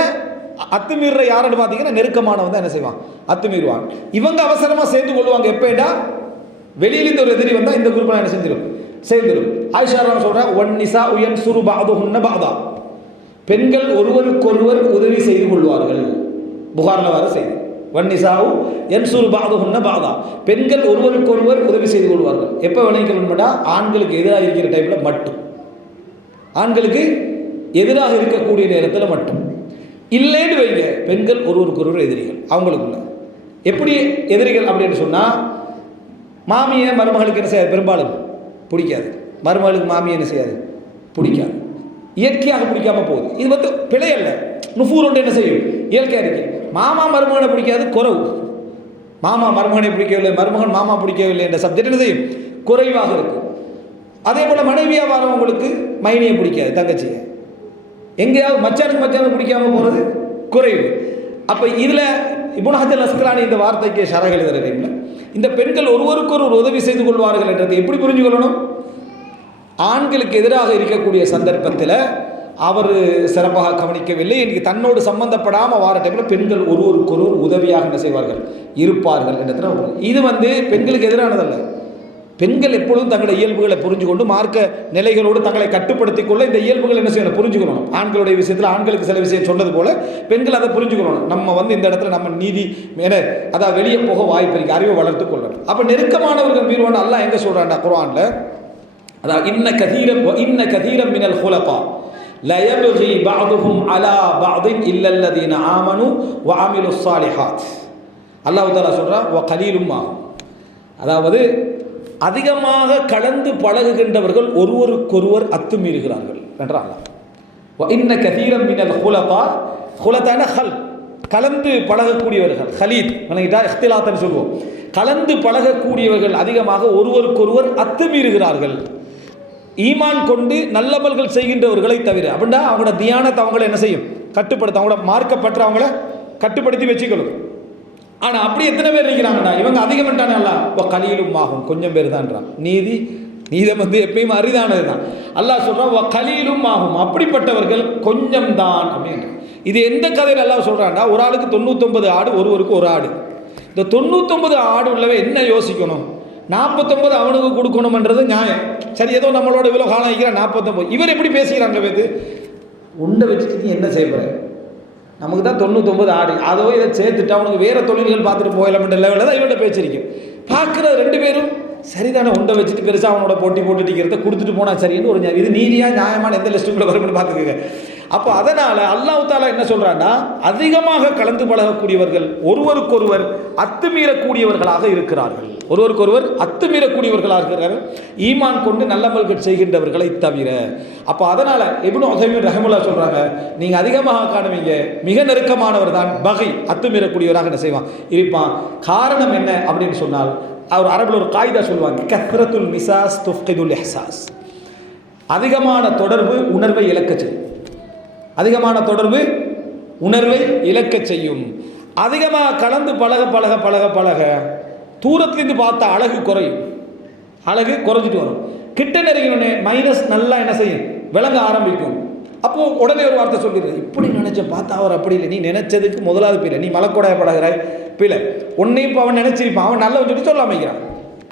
அத்துமீற யாருன்னு பார்த்தீங்கன்னா நெருக்கமானவன் தான் என்ன செய்வான், அத்துமீறுவான். இவங்க அவசரமாக சேர்ந்து கொள்வாங்க. எப்போடா வெளியிலிருந்து ஒரு எதிரி வந்தால் இந்த குரூப்பில் என்ன செஞ்சிடும், சேர்ந்துடும். ஆயிஷா சொல்கிறேன், ஒன் நிசா உயன் சுரு பாதுஹுன்ன பாதா, பெண்கள் ஒருவருக்கொருவர் உதவி செய்து கொள்வார்கள். புகாரில் வர செய்தி, ஒன் நிசாவு என் சுரு பாதுஹுன்ன பாதா, பெண்கள் ஒருவருக்கொருவர் உதவி செய்து கொள்வார்கள். எப்போ விளைவிக்கணும்னா ஆண்களுக்கு எதிராக இருக்கிற டைப்பில் மட்டும், ஆண்களுக்கு எதிராக இருக்கக்கூடிய நேரத்தில் மட்டும். இல்லைன்னு வைங்க, பெண்கள் ஒருவருக்கொருவர் எதிரிகள். அவங்களுக்குள்ள எப்படி எதிரிகள் அப்படின்னு சொன்னால், மாமியை மருமகளுக்கு என்ன செய்யாது, பெரும்பாலும் பிடிக்காது. மருமகளுக்கு மாமியை என்ன செய்யாது, பிடிக்காது. இயற்கையாக பிடிக்காமல் போகுது. இது பிழை அல்ல, நுஃபூர் ஒன்று என்ன செய்யும், இயற்கையாக இருக்கு. மாமா மருமகனை பிடிக்காது, குறைவு. மாமா மருமகனை பிடிக்கவில்லை, மருமகன் மாமா பிடிக்கவில்லை என்ற சப்ஜெக்ட் என்ன செய்யும், குறைவாக இருக்கு. அதே போல் மனைவியாக வரவங்களுக்கு மைனியை பிடிக்காது, தங்கச்சியை. எங்கேயாவது மச்சானுக்கு பிடிக்காமல் போகிறது குறைவு. அப்போ இதில் இப்னு ஹஜர் அஸ்கலானி இந்த வார்த்தைக்கு ஷரஹ் எழுதுகிற டைமில் இந்த பெண்கள் ஒருவருக்கொரு உதவி செய்து கொள்வார்கள் என்றதை எப்படி புரிஞ்சு கொள்ளணும்? ஆண்களுக்கு எதிராக இருக்கக்கூடிய சந்தர்ப்பத்தில் அவர் சிறப்பாக கவனிக்கவில்லை எனக்கு தன்னோடு சம்பந்தப்படாமல் வார டைமில் பெண்கள் ஒருவருக்கொருவர் உதவியாக என்ன செய்வார்கள் இருப்பார்கள் என்ற இது பெண்களுக்கு எதிரானதல்ல. பெண்கள் எப்பொழுதும் தங்களுடைய இயல்புகளை புரிஞ்சு கொண்டு மார்க்க நிலைகளோடு தங்களை கட்டுப்படுத்திக் கொள்ள இந்த இயல்புகள் என்ன செய்யணும் புரிஞ்சுக்கணும். ஆண்களுடைய விஷயத்தில் ஆண்களுக்கு சில விஷயம் சொன்னது போல பெண்கள் அதை புரிஞ்சுக்கணும். நம்ம இந்த இடத்துல நம்ம நீதி அதாவது வெளியே போக வாய்ப்பு இருக்கு, அறிவை வளர்த்து கொள்ளணும். அப்போ நெருக்கமானவர்கள் மீறுவான் அல்லாஹ் எங்க சொல்றான்டா குர்ஆன்ல, அதாவது இன்ன கதீரம் மினல் ஹுலஃபா லா யப்கி பஅதுஹும் அலா பஅதின் இல்லா அல்லதீன ஆமனு வ அமிலுஸ் ஸாலிஹாத். அல்லாஹ் தஆலா சொல்றான் வ கலீலும் மா, அதாவது அதிகமாக கலந்து பழகுகின்றவர்கள் ஒருவருக்கொருவர் அத்துமீறுகிறார்கள் என்றால் இன்ன கதீரம் மினல் ஹுலஃபா, ஹுலதான ஹல் கலந்து பழகக்கூடியவர்கள், ஹலீத் இஹ்திலாத்னு சொல்லுவோம், கலந்து பழகக்கூடியவர்கள் அதிகமாக ஒருவருக்கொருவர் அத்துமீறுகிறார்கள் ஈமான் கொண்டு நல்லமல்கள் செய்கின்றவர்களை தவிர. அப்படின்னா அவங்களோட தியானத்தை அவங்கள என்ன செய்யும் கட்டுப்படுத்த, அவங்களோட மார்க்கப்பற்ற அவங்கள கட்டுப்படுத்தி வச்சுக்கணும். ஆனால் அப்படி எத்தனை பேர் இருக்கிறாங்கடா, இவங்க அதிகமட்டானே அல்லாஹ் கலீலும் ஆகும், கொஞ்சம் பேர் தான்றான். நீதம் எப்பயும் அரிதானது தான். அல்லாஹ் சொல்றான் கலீலும் ஆகும், அப்படிப்பட்டவர்கள் கொஞ்சம் தான் அப்படின்னு. இது எந்த கதையில் அல்லாஹ் சொல்றான்டா, ஒரு ஆளுக்கு 99 ஆடு, ஒருவருக்கு ஒரு ஆடு. இந்த 99 ஆடு உள்ளவே என்ன யோசிக்கணும், 49 அவனுக்கு கொடுக்கணும்ன்றது நியாயம். சரி, ஏதோ நம்மளோட இவ்வளோ காலம் வைக்கிற 49, இவர் எப்படி பேசுகிறாங்க பேத்து உண்டை வச்சுட்டு நீ என்ன செய்ய போற, நமக்கு தான் 99 ஆடு, அதோ இதை சேர்த்துட்டு அவனுக்கு வேற தொழில்கள் பார்த்துட்டு போயிடலாம்ன்ற லெவலில் தான் இவன்கிட்ட பேச்சிருக்கு. பார்க்குற 2 பேரும் சரிதானே, உண்டை வச்சுட்டு பெருசாக அவனோட போட்டி போட்டுட்டிக்கிறத கொடுத்துட்டு போனால் சரின்னு ஒரு இது நீதியாக நியாயமான எந்த லிஸ்ட்டுக்குள்ளே வரும்னு பார்த்துக்கோங்க. அப்போ அதனால் அல்லாஹ் தஆலா என்ன சொல்கிறான்னா, அதிகமாக கலந்து பழகக்கூடியவர்கள் ஒருவருக்கொருவர் அத்துமீறக்கூடியவர்களாக இருக்கிறார்கள், ஒருவருக்கொருவர் அத்துமீறக்கூடியவர்களாக இருக்கிறார்கள் ஈமான் கொண்டு நல்லமல்கள் செய்கின்றவர்களை தவிர. அப்போ அதனால் இப்னு உதைமீன் ரஹ்மத்துல்லாஹி சொல்கிறாங்க, நீங்கள் அதிகமாக காணுவீங்க மிக நெருக்கமானவர் தான் பகை, அத்துமீறக்கூடியவராக என்ன செய்வான் இருப்பான். காரணம் என்ன அப்படின்னு சொன்னால், அவர் அரபில் ஒரு காய்தா சொல்லுவாங்க, கத்ரத்துல் மிசாஸ் துஃப்கிதுல் இஹ்சாஸ், அதிகமான தொடர்பு உணர்வை இழக்க செய்யும், அதிகமான தொடர்பு உணர்வை இழக்க செய்யும். அதிகமாக கலந்து பழக பழக பழக பழக தூரத்துலேருந்து பார்த்தா அழகு குறையும், அழகு குறைஞ்சிட்டு வரும். கிட்ட நெருங்கினோடனே மைனஸ் நல்லா என்ன செய்யும் விளங்க ஆரம்பிக்கும். அப்போது உடனே ஒரு வார்த்தை சொல்லிடுறது, இப்படி நினச்ச பார்த்தா அவர் அப்படி இல்லை, நீ நினைச்சதுக்கு முதலாவது பிள்ளை, நீ மலக்கோடைய பழகிறாய் பிள்ளை, உன்னையும் இப்போ அவன் நினச்சிருப்பான், அவன் நல்லவன் சொல்லி சொல்லாம வைக்கிறான்,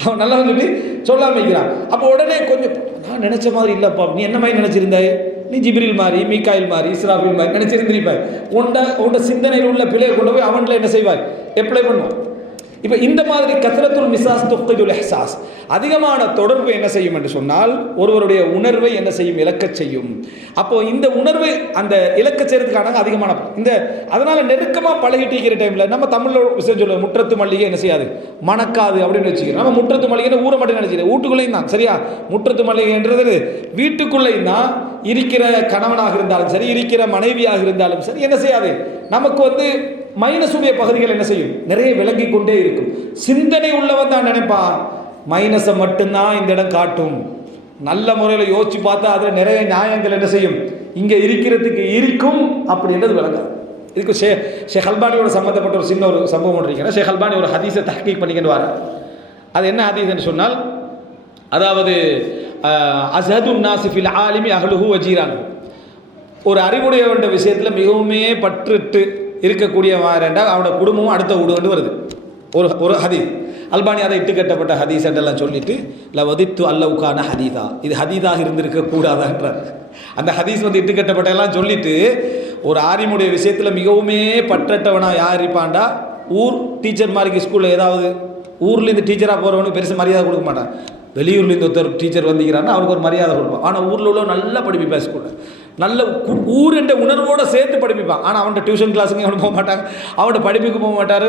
அவன் நல்லவன் சொல்லி சொல்லாம வைக்கிறான். அப்போ உடனே கொஞ்சம் நான் நினச்ச மாதிரி இல்லைப்பா, நீ என்ன மாதிரி நினச்சிருந்தாய், நீ ஜிப்ரீல் மாதிரி மீகாயில் மாதிரி இஸ்ராஃபீல் மாதிரி நினச்சிருந்திருப்பாய், உண்ட சிந்தனையில் உள்ள பிள்ளையை கொண்டு போய் அவன்கிட்ட என்ன செய்வாய் அப்ளை பண்ணுவான். இப்போ இந்த மாதிரி கத்ரத்துல் மிசாஸ் துஃகிதுல் இஹ்சாஸ், அதிகமான தொடர்பு என்ன செய்யும் என்று சொன்னால் ஒருவருடைய உணர்வை என்ன செய்யும் இழக்க செய்யும். அப்போ இந்த உணர்வு அந்த இழக்க செய்யறதுக்கான அதிகமான இந்த அதனால நெருக்கமாக பழகிட்டு இருக்கிற டைமில் நம்ம தமிழில் விஷயம் சொல்லுவோம், முற்றத்து மல்லிகை என்ன செய்யாது மணக்காது அப்படின்னு வச்சுக்கிறோம். நம்ம முற்றத்து மல்லிகைன்னு ஊரை மட்டும் நினைச்சிக்கிறேன், வீட்டுக்குள்ளேயும் தான் சரியா. முற்றத்து மல்லிகைன்றது வீட்டுக்குள்ளேயும் தான் இருக்கிற கணவனாக இருந்தாலும் சரி, இருக்கிற மனைவியாக இருந்தாலும் சரி என்ன செய்யாது, நமக்கு மைனஸுடைய பகுதிகள் என்ன செய்யும் நிறைய விளங்கி கொண்டே இருக்கும். சிந்தனை உள்ளவன் தான் நினைப்பான் மைனஸை மட்டும்தான் இந்த இடம் காட்டும், நல்ல முறையில் யோசிச்சு பார்த்தா அதில் நிறைய நியாயங்கள் என்ன செய்யும் இங்கே இருக்கிறதுக்கு இருக்கும் அப்படின்றது விளங்காது. இதுக்கு ஷேக் அல்பானியோட சம்மந்தப்பட்ட ஒரு சின்ன ஒரு சம்பவம் ஒன்று ஷேக் அல்பானி ஒரு ஹதீஸை தஹ்கீக் பண்ணிக்கிட்டு வர. அது என்ன ஹதீஸ்ன்னு சொன்னால், அதாவது அஸ்ஹதுன் நாஸி ஃபில் ஆலிமி அஹ்லுஹு வஜீரான், ஒரு அறிவுடையவன்ற விஷயத்தில் மிகவுமே பற்றுட்டு இருக்கக்கூடிய வேண்டா அவனோட குடும்பமும் அடுத்த வீடு வருது. ஒரு ஹதீஸ் அல்பானி அதை இட்டுக்கட்டப்பட்ட ஹதீஸ் என்றெல்லாம் சொல்லிட்டு லவதித்து அல்லவுக்கான ஹதீதா, இது ஹதீதாக இருந்திருக்க கூடாதான்றார். அந்த ஹதீஸ் இட்டுக்கட்டப்பட்டெல்லாம் சொல்லிட்டு ஒரு ஆரிமுடைய விஷயத்தில் மிகவுமே பற்றட்டவனாக யார் இருப்பான்டா, ஊர் டீச்சர் மாதிரி ஸ்கூலில் ஏதாவது ஊர்லேருந்து டீச்சராக போகிறவனுக்கு பெருசு மரியாதை கொடுக்க மாட்டான். வெளியூர்லேருந்து ஒருத்தர் டீச்சர் வந்திக்கிறான்னா அவனுக்கு ஒரு மரியாதை கொடுப்பான். ஆனால் ஊரில் உள்ள நல்லா படிப்பிப்பான், ஸ்கூலில் நல்ல ஊர் என்ற உணர்வோடு சேர்த்து படிப்பிப்பான். ஆனால் அவன்கிட்ட டியூஷன் கிளாஸுங்க அவனு போக மாட்டாங்க, அவன்கிட்ட படிப்புக்கு போக மாட்டார்,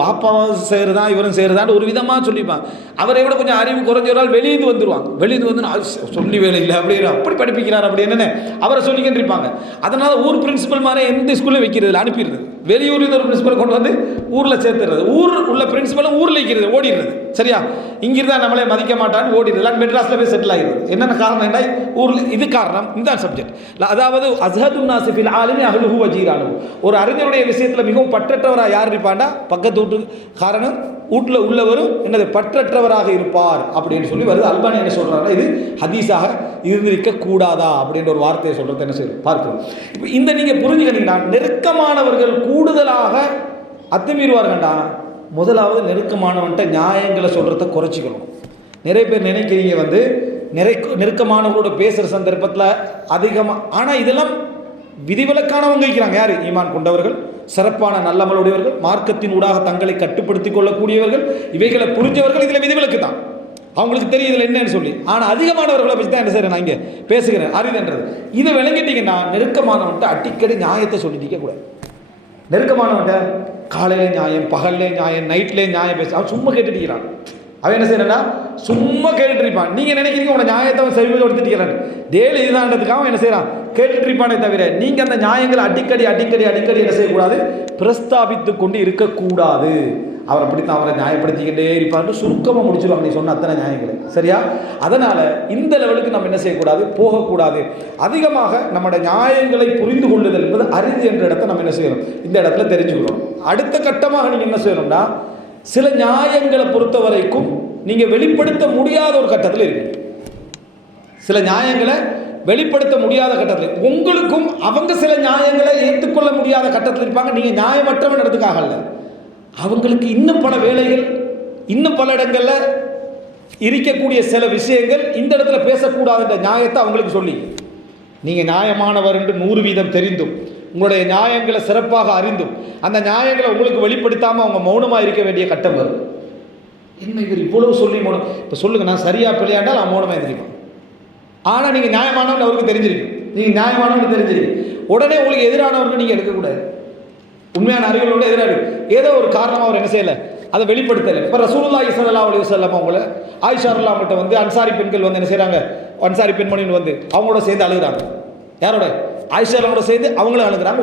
வாப்பாவும் சேருதான் இவரும் சேருதான் ஒரு விதமாக சொல்லிப்பான். அவரை விட கொஞ்சம் அறிவு குறைஞ்சவரால் வெளியே வந்துடுவாங்க, வெளியே வந்து சொல்லி வேலை இல்லை அப்படின்னு அப்படி படிப்பிக்கிறார் அப்படி என்னென்ன அவரை சொல்லிக்கிட்டு இருப்பாங்க. அதனால் ஊர் பிரின்சிபல் மாதிரி எந்த ஸ்கூலில் வைக்கிறது அனுப்பிடுறது, வெளியூரில் ஒரு பிரின்சிபல் கொண்டு வந்து ஊரில் சேர்த்துறது, ஊர் உள்ள பிரின்சிபலும் ஊரில் வைக்கிறது ஓடிடுறது சரியா. இங்கிருந்தா நம்மளே மதிக்க மாட்டான்னு ஓடிடுது, மெட்ராஸில் போய் செட்டில் ஆகிடுது. என்னென்ன காரணம் என்ன ஊரில், இது காரணம் இந்த சப்ஜெக்ட் அதாவது அஸ்ஹதுன் நாஸி ஃபில் ஆலிமி அஹ்லுஹு வ ஜீரானுஹு. ஒரு அறிஞருடைய விஷயத்தில் மிகவும் பற்றற்றவராக யார் இருப்பாண்டா, பக்கத்து வீட்டு காரணம் வீட்டில் உள்ளவரும் என்னது பற்றற்றவராக இருப்பார் அப்படின்னு சொல்லி வருது. அல்பானி என்ன சொல்கிறாங்கன்னா, இது ஹதீஸாக இருந்திருக்க கூடாதா அப்படின்ற ஒரு வார்த்தையை சொல்கிறது என்ன செய்யும் பார்க்கிறோம். இப்போ இந்த நீங்கள் புரிஞ்சுக்கிட்டீங்கன்னா, நெருக்கமானவர்கள் கூடுதலாக அத்துமீறுவார்கள்டா. முதலாவது நெருக்கமானவன்ட்ட நியாயங்களை சொல்கிறத குறைச்சிக்கணும். நிறைய பேர் நினைக்கிறீங்க வந்து நெருக்கமானவர்களோட பேசுகிற சந்தர்ப்பத்தில் அதிகமாக, ஆனால் இதெல்லாம் விதிவிலக்கானவங்க இருக்கிறாங்க. யார்? ஈமான் கொண்டவர்கள், சிறப்பான நல்லமலுடையவர்கள், மார்க்கத்தின் ஊடாக தங்களை கட்டுப்படுத்திக் கொள்ளக்கூடியவர்கள், இவைகளை புரிஞ்சவர்கள். இதில் விதிவிலக்கு தான், அவங்களுக்கு தெரியும் இதில் என்னன்னு சொல்லி. ஆனால் அதிகமானவர்களை பற்றி தான் என்ன செய்கிறேன் நான் இங்கே பேசுகிறேன், அரிதுன்றது. இதை விளங்கிட்டீங்கன்னா நெருக்கமானவன்ட்ட அடிக்கடி நியாயத்தை சொல்லிட்டு கூடாது. நெருக்கமானவன்ட்ட காலையில் நியாயம், பகல்லே நியாயம், நைட்லேயே நியாயம் பேச அவன் சும்மா கேட்டுட்டு அவன் என்ன செய்யறா, சும்மா கேட்டுட்டு இருப்பான். நீங்க நினைக்கிறீங்க உங்க நியாயத்தை அவன் செவி கொடுத்துட்டு டெய்லி இதுதான்றதுக்காக அவன் என்ன செய்யறான், கேட்டுட்டு இருப்பானே தவிர நீங்க அந்த நியாயங்களை அடிக்கடி அடிக்கடி அடிக்கடி என்ன செய்யக்கூடாது, பிரஸ்தாபித்து கொண்டு இருக்கக்கூடாது. அவர் அப்படித்தான் அவரை நியாயப்படுத்திக்கிட்டே இருப்பான்னு சுருக்கமாக முடிச்சிருவாங்க நீ சொன்ன அத்தனை நியாயங்களை. சரியா? அதனால இந்த லெவலுக்கு நம்ம என்ன செய்யக்கூடாது, போகக்கூடாது. அதிகமாக நம்முடைய நியாயங்களை புரிந்து கொள்ளுதல் என்பது அரிது என்ற இடத்தை நம்ம என்ன செய்யணும், இந்த இடத்துல தெரிஞ்சுக்கிறோம். அடுத்த கட்டமாக நீங்க என்ன செய்யணும்னா, சில நியாயங்களை பொறுத்த வரைக்கும் நீங்க வெளிப்படுத்த முடியாத ஒரு கட்டத்தில் இருக்கு. சில நியாயங்களை வெளிப்படுத்த முடியாத கட்டத்தில் உங்களுக்கும் அவங்க சில நியாயங்களை ஏற்றுக்கொள்ள முடியாத கட்டத்தில் இருப்பாங்க. நீங்க நியாயமற்றவன் இடத்துக்காக அல்ல, அவங்களுக்கு இன்னும் பல வேலைகள், இன்னும் பல இடங்கள்ல இருக்கக்கூடிய சில விஷயங்கள் இந்த இடத்துல பேசக்கூடாதுன்ற நியாயத்தை அவங்களுக்கு சொல்லி, நீங்க நியாயமானவர் என்று 100% தெரிந்தும் உங்களுடைய நியாயங்களை சிறப்பாக அறிந்தும் அந்த நியாயங்களை உங்களுக்கு வெளிப்படுத்தாமல் அவங்க மௌனமாக இருக்க வேண்டிய கட்டம் வரும். என்ன இவர் இவ்வளவு சொல்லி மௌனம், இப்போ சொல்லுங்க நான் சரியா பிள்ளையாண்டால் அவன் மௌனமாக இருந்திருப்பான். ஆனால் நீங்கள் நியாயமானவன் அவருக்கு தெரிஞ்சிருக்கு, நீங்கள் நியாயமானவன் தெரிஞ்சிருக்கு, உடனே உங்களுக்கு எதிரானவர்கள் நீங்கள் எடுக்கக்கூடாது. உண்மையான அறிவுகளோட எதிராக ஏதோ ஒரு காரணமாக அவர் என்ன செய்யலை, அதை வெளிப்படுத்தலை. இப்போ ரசூலுல்லாஹி ஸல்லல்லாஹு அலைஹி வஸல்லம் அவங்கள ஆயிஷா ரலியல்லாஹு அன்ஹா வந்து அன்சாரி பெண்கள் வந்து என்ன செய்கிறாங்க, அன்சாரி பெண்மணின்னு வந்து அவங்களோட சேர்ந்து அழுகிறாங்க. யாரோட? ஆயிஷாவோட சேர்ந்து அவங்களும் அழுகிறாங்க.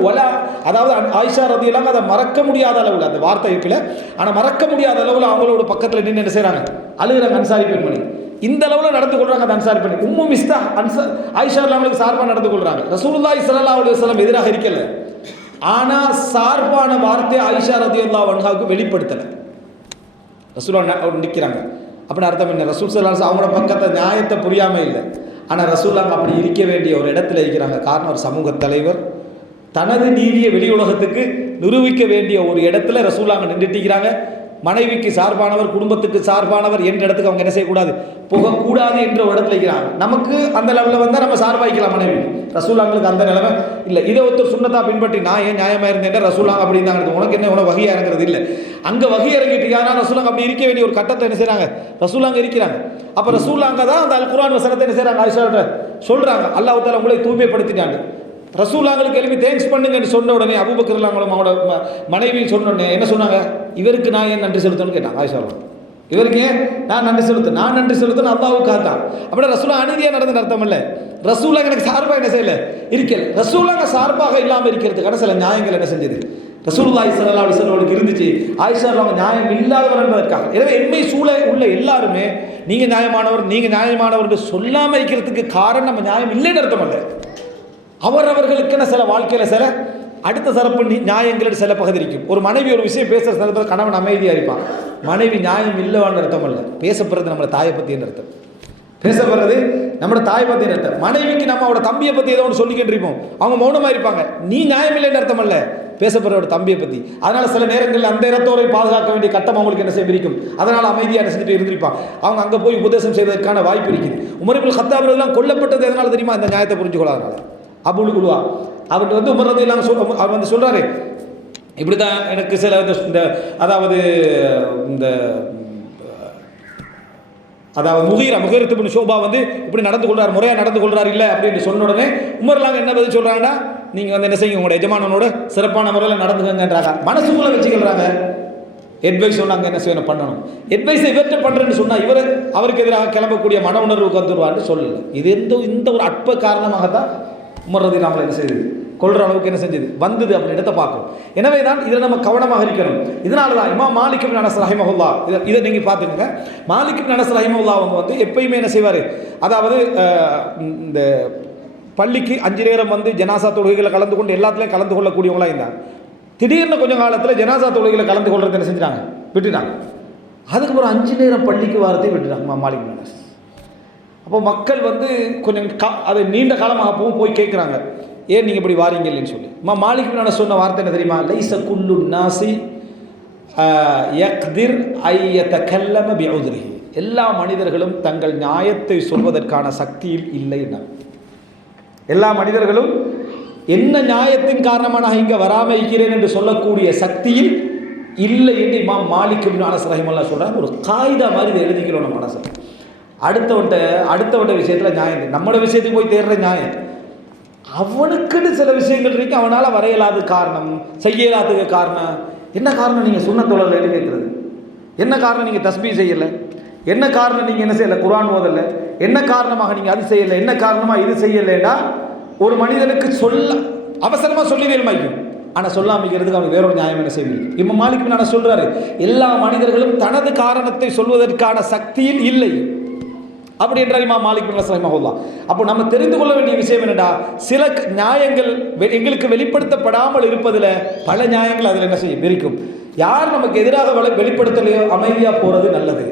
அதாவது ஆயிஷா ரதியல்லாஹு அதை மறக்க முடியாத அளவில், அந்த வார்த்தை இருக்குல்ல, ஆனால் மறக்க முடியாத அளவில் அவங்களோட பக்கத்தில் நின்று என்ன செய்கிறாங்க, அழுகிறாங்க அன்சாரி பெண்மணி. இந்த அளவில் நடந்து கொள்றாங்க அந்த அன்சாரி பெண். உம்மு மிஸ்தா ஆயிஷா அவங்களுக்கு சார்பாக நடந்து கொள்றாங்க. ரசூலுல்லாஹி ஸல்லல்லாஹு அலைஹி வஸல்லம் எதிராக இருக்கல, ஆனால் சார்பான வார்த்தை ஆயிஷா ரதியல்லாஹு அன்ஹாவுக்கு வெளிப்படுத்தலை. ரசூலுல்லாஹ் நிற்கிறாங்க அப்படின்னு அர்த்தம் என்ன, ரசூல் ஸல்லல்லாஹு அலைஹி வஸல்லம் அவங்களோட பக்கத்தை நியாயத்தை புரியாமல் இல்லை, ஆனால் ரசூலுல்லாஹ் அப்படி இருக்க வேண்டிய ஒரு இடத்துல இருக்கிறாங்க. காரணம், ஒரு சமூக தலைவர் தனது நீதியை வெளி உலகத்துக்கு நிரூபிக்க வேண்டிய ஒரு இடத்துல ரசூலுல்லாஹ் நின்றுட்டிருக்கிறாங்க. மனைவிக்கு சார்பானவர், குடும்பத்துக்கு சார்பானவர் என்ற இடத்துக்கு அவங்க என்ன செய்யக்கூடாது, போகக்கூடாது என்ற ஒரு இடத்துல இருக்கிறாங்க. நமக்கு அந்த லெவலில் வந்தால் நம்ம சார்பாய்க்கலாம் மனைவி, ரசூலுல்லாஹ்ங்களுக்கு அந்த நிலைமை இல்லை. இதை ஒருத்தர் சுன்னத்தா பின்பற்றி நான் ஏன் நியாயமாக இருந்தேன் ரசூலுல்லாஹ் அப்படின்னு தான், உனக்கு என்ன உனக்கு வகையாக இறங்குறது இல்லை, அங்கே வகை இறங்கிட்டு ஆனால் ரசூலுல்லாஹ் அப்படி இருக்க வேண்டிய ஒரு கட்டத்தை என்ன செய்கிறாங்க, ரசூலுல்லாஹ் இருக்கிறாங்க. அப்போ ரசூலுல்லாஹ் தான் அந்த அல் குர்ஆன் வசனத்தை என்ன செய்கிறாங்க, ஆயிஷாட்ட சொல்கிறாங்க, அல்லாஹ் தஆலா உங்களை தூய்மைப்படுத்திட்டாங்க. ரசூலுல்லாஹ்களுக்கு எழுப்பி தேங்க்ஸ் பண்ணுங்கன்னு சொன்ன உடனே அபூபக்கர் அவங்களும் அவங்களோட மனைவி சொன்ன உடனே என்ன சொன்னாங்க, இவருக்கு நான் ஏன் நன்றி செலுத்தணும்னு கேட்டாங்க ஆயிஷா. இவருக்கு ஏன் நான் நன்றி செலுத்தணும், நான் நன்றி செலுத்தணும் அல்லாஹ்வுக்காக தான். அப்படின்னா ரசூலுல்லாஹ் அநீதியாக நடந்து அர்த்தம் இல்லை, ரசூலுல்லாஹ் எனக்கு சார்பாக என்ன செய்யலை இருக்கல, ரசூலுல்லாஹ் சார்பாக இல்லாமல் இருக்கிறதுக்கான சில நியாயங்கள் என்ன செஞ்சது ரசூலுல்லாஹி ஸல்லல்லாஹு அலைஹி வஸல்லம் இருந்துச்சு. ஆயிஷா அவங்க நியாயம் இல்லாதவர் என்பதற்காக. எனவே எம்மை சூழ உள்ள எல்லாருமே நீங்க நியாயமானவர், நீங்க நியாயமானவர் என்று சொல்லாமல் இருக்கிறதுக்கு காரணம் நம்ம நியாயம் இல்லைன்னு அர்த்தம் அல்ல. அவரவர்களுக்கென சில வாழ்க்கையில் சில அடுத்த சிறப்பு நியாயங்கள் சில பகுதி இருக்கும். ஒரு மனைவி ஒரு விஷயம் பேசுகிற சந்தர்ப்பத்தில் கணவன் அமைதியாக இருப்பான், மனைவி நியாயம் இல்லைவான்னு அர்த்தம் அல்ல, பேசப்படுறது நம்மளோட தாயை பற்றின்னு அர்த்தம், பேசப்படுறது நம்மளோட தாய் பற்றின்னு அர்த்தம். மனைவிக்கு நம்ம அவரோட தம்பியை பற்றி ஏதோ ஒன்று சொல்லிக்கிட்டு இருப்போம், அவங்க மௌனமாக இருப்பாங்க, நீ நியாயம் இல்லைன்னு அர்த்தம் அல்ல, பேசப்படுறோட தம்பியை பற்றி. அதனால் சில நேரங்களில் அந்த இடத்தோரை பாதுகாக்க வேண்டிய கட்டம் அவங்களுக்கு என்ன செய்ய இருக்கும், அதனால் அமைதியாக என்ன செஞ்சுட்டு இருந்திருப்பான். அவங்க அங்கே போய் உபதேசம் செய்வதற்கான வாய்ப்பு இருக்குது. உமர் இப்னு கத்தாப் எல்லாம் கொல்லப்பட்டது எதனால் தெரியுமா, இந்த நியாயத்தை புரிஞ்சு கொள்ளாதனால. அபுல் குலுவா அவர்கிட்ட வந்து உமர் ரலியல்லாஹு அவர் வந்து சொல்கிறாரு, இப்படி தான் எனக்கு சில இந்த அதாவது இந்த அதாவது முகீரத் இப்னு ஷுபா வந்து இப்படி நடந்து கொள்றாரு, முறையாக நடந்து கொள்றாரு இல்லை அப்படின்னு சொன்ன உடனே உமர்லாங்க என்ன பதில் சொல்கிறாங்கன்னா, நீங்கள் வந்து என்ன செய்யுங்க, உங்களோட எஜமானனோட சிறப்பான முறையில் நடந்துக்கங்கன்றாங்க. மனசுக்குள்ளே வச்சுக்கிறாங்க. அட்வைஸ் சொன்னாங்க என்ன செய்யணும் பண்ணணும், அட்வைஸை இவர்கிட்ட பண்ணுறேன்னு சொன்னால் இவர் அவருக்கு எதிராக கிளம்பக்கூடிய மன உணர்வுக்கு வந்துடுவார்னு சொல்லலை. இது இந்த ஒரு அற்ப காரணமாகத்தான் உமர் ரலியல்லாஹு என்ன செய்யுது, கொள்கிற அளவுக்கு என்ன செஞ்சது வந்தது அப்படின்றத பார்க்கும். எனவே தான் இதில் நம்ம கவனமாக இருக்கணும். இதனால தான் இமாம் மாலிக் இப்னு அனஸ் ரஹிமஹுல்லாஹ் இதை நீங்கள் பார்த்துக்கங்க. மாலிக் இப்னு அனஸ் ரஹிமஹுல்லாஹ் அவங்க வந்து எப்பயுமே என்ன செய்வார், அதாவது இந்த பள்ளிக்கு 5 நேரம் வந்து ஜனாசா தொழுகைகளை கலந்து கொண்டு எல்லாத்துலேயும் கலந்து கொள்ளக்கூடியவங்களாக இருந்தாங்க. திடீர்னு கொஞ்சம் காலத்தில் ஜனாசா தொழுகைகளை கலந்து கொள்றது என்ன செஞ்சுட்டாங்க, விட்டுட்டாங்க. அதுக்கப்புறம் 5 நேரம் பள்ளிக்கு வாரத்தை விட்டுட்டாங்க இமாம் மாலிக் பின் அனஸ். அப்போ மக்கள் வந்து கொஞ்சம் அது நீண்ட காலமாக அப்பவும் போய் கேட்குறாங்க, ஏன் நீங்கள் இப்படி வாரீங்க இல்லைன்னு சொல்லி. இமாம் மாலிக் பின் அனஸ் சொன்ன வார்த்தை என்ன தெரியுமா? லைஸ குல்லு நாசி யக்திர் ஐயதகல்லம பிஉத்ரிஹி. எல்லா மனிதர்களும் தங்கள் நியாயத்தை சொல்வதற்கான சக்தியில் இல்லைன்னா, எல்லா மனிதர்களும் என்ன நியாயத்தின் காரணமாக நான் இங்கே வராமல் இருக்கிறேன் என்று சொல்லக்கூடிய சக்தியில் இல்லை என்று இமாம் மாலிக் பின் அனஸ் ரஹிமல்லாஹ் சொல்கிறாங்க. ஒரு காயிதா மாதிரி இதை எழுதிக்கிறோம் நம்ம மனசு. அடுத்தவன்ட்ட விஷயத்தில் நியாயம், நம்மளோட விஷயத்துக்கு போய் தேடுற நியாயம். அவனுக்குன்னு சில விஷயங்கள் இருக்கு, அவனால் வரையலாத காரணம், செய்யலாததுக்கு காரணம். என்ன காரணம் நீங்கள் சுன்னத் தொழலைன்னு கேட்குறது? என்ன காரணம் நீங்கள் தஸ்பீ செய்யலை? என்ன காரணம் நீங்கள் என்ன செய்யலை, குர்ஆன் ஓதலை? என்ன காரணமாக நீங்கள் அது செய்யலை? என்ன காரணமாக இது செய்யலைன்னா ஒரு மனிதனுக்கு அவசரமாக சொல்லி வேணுமாய்க்கும், ஆனால் சொல்லாமிக்கிறதுக்கு அவனுக்கு வேறொரு நியாயம் என்ன செய்வீங்க? இமாம் மாலிக் பின் அனஸ் சொல்கிறாரு, எல்லா மனிதர்களும் தனது காரணத்தை சொல்வதற்கான சக்தியில் இல்லை அப்படி என்றால் இமாம் மாலிக் பின் அனஸ் ரஹிமஹுல்லாஹ். அப்போ நம்ம தெரிந்து கொள்ள வேண்டிய விஷயம் என்னடா, சில நியாயங்கள் எங்களுக்கு வெளிப்படுத்தப்படாமல் இருப்பதில் பல நியாயங்கள் அதில் என்ன செய்யும் இருக்கும். யார் நமக்கு எதிராக வெளிப்படுத்தலையோ அமைதியாக போகிறது நல்லது.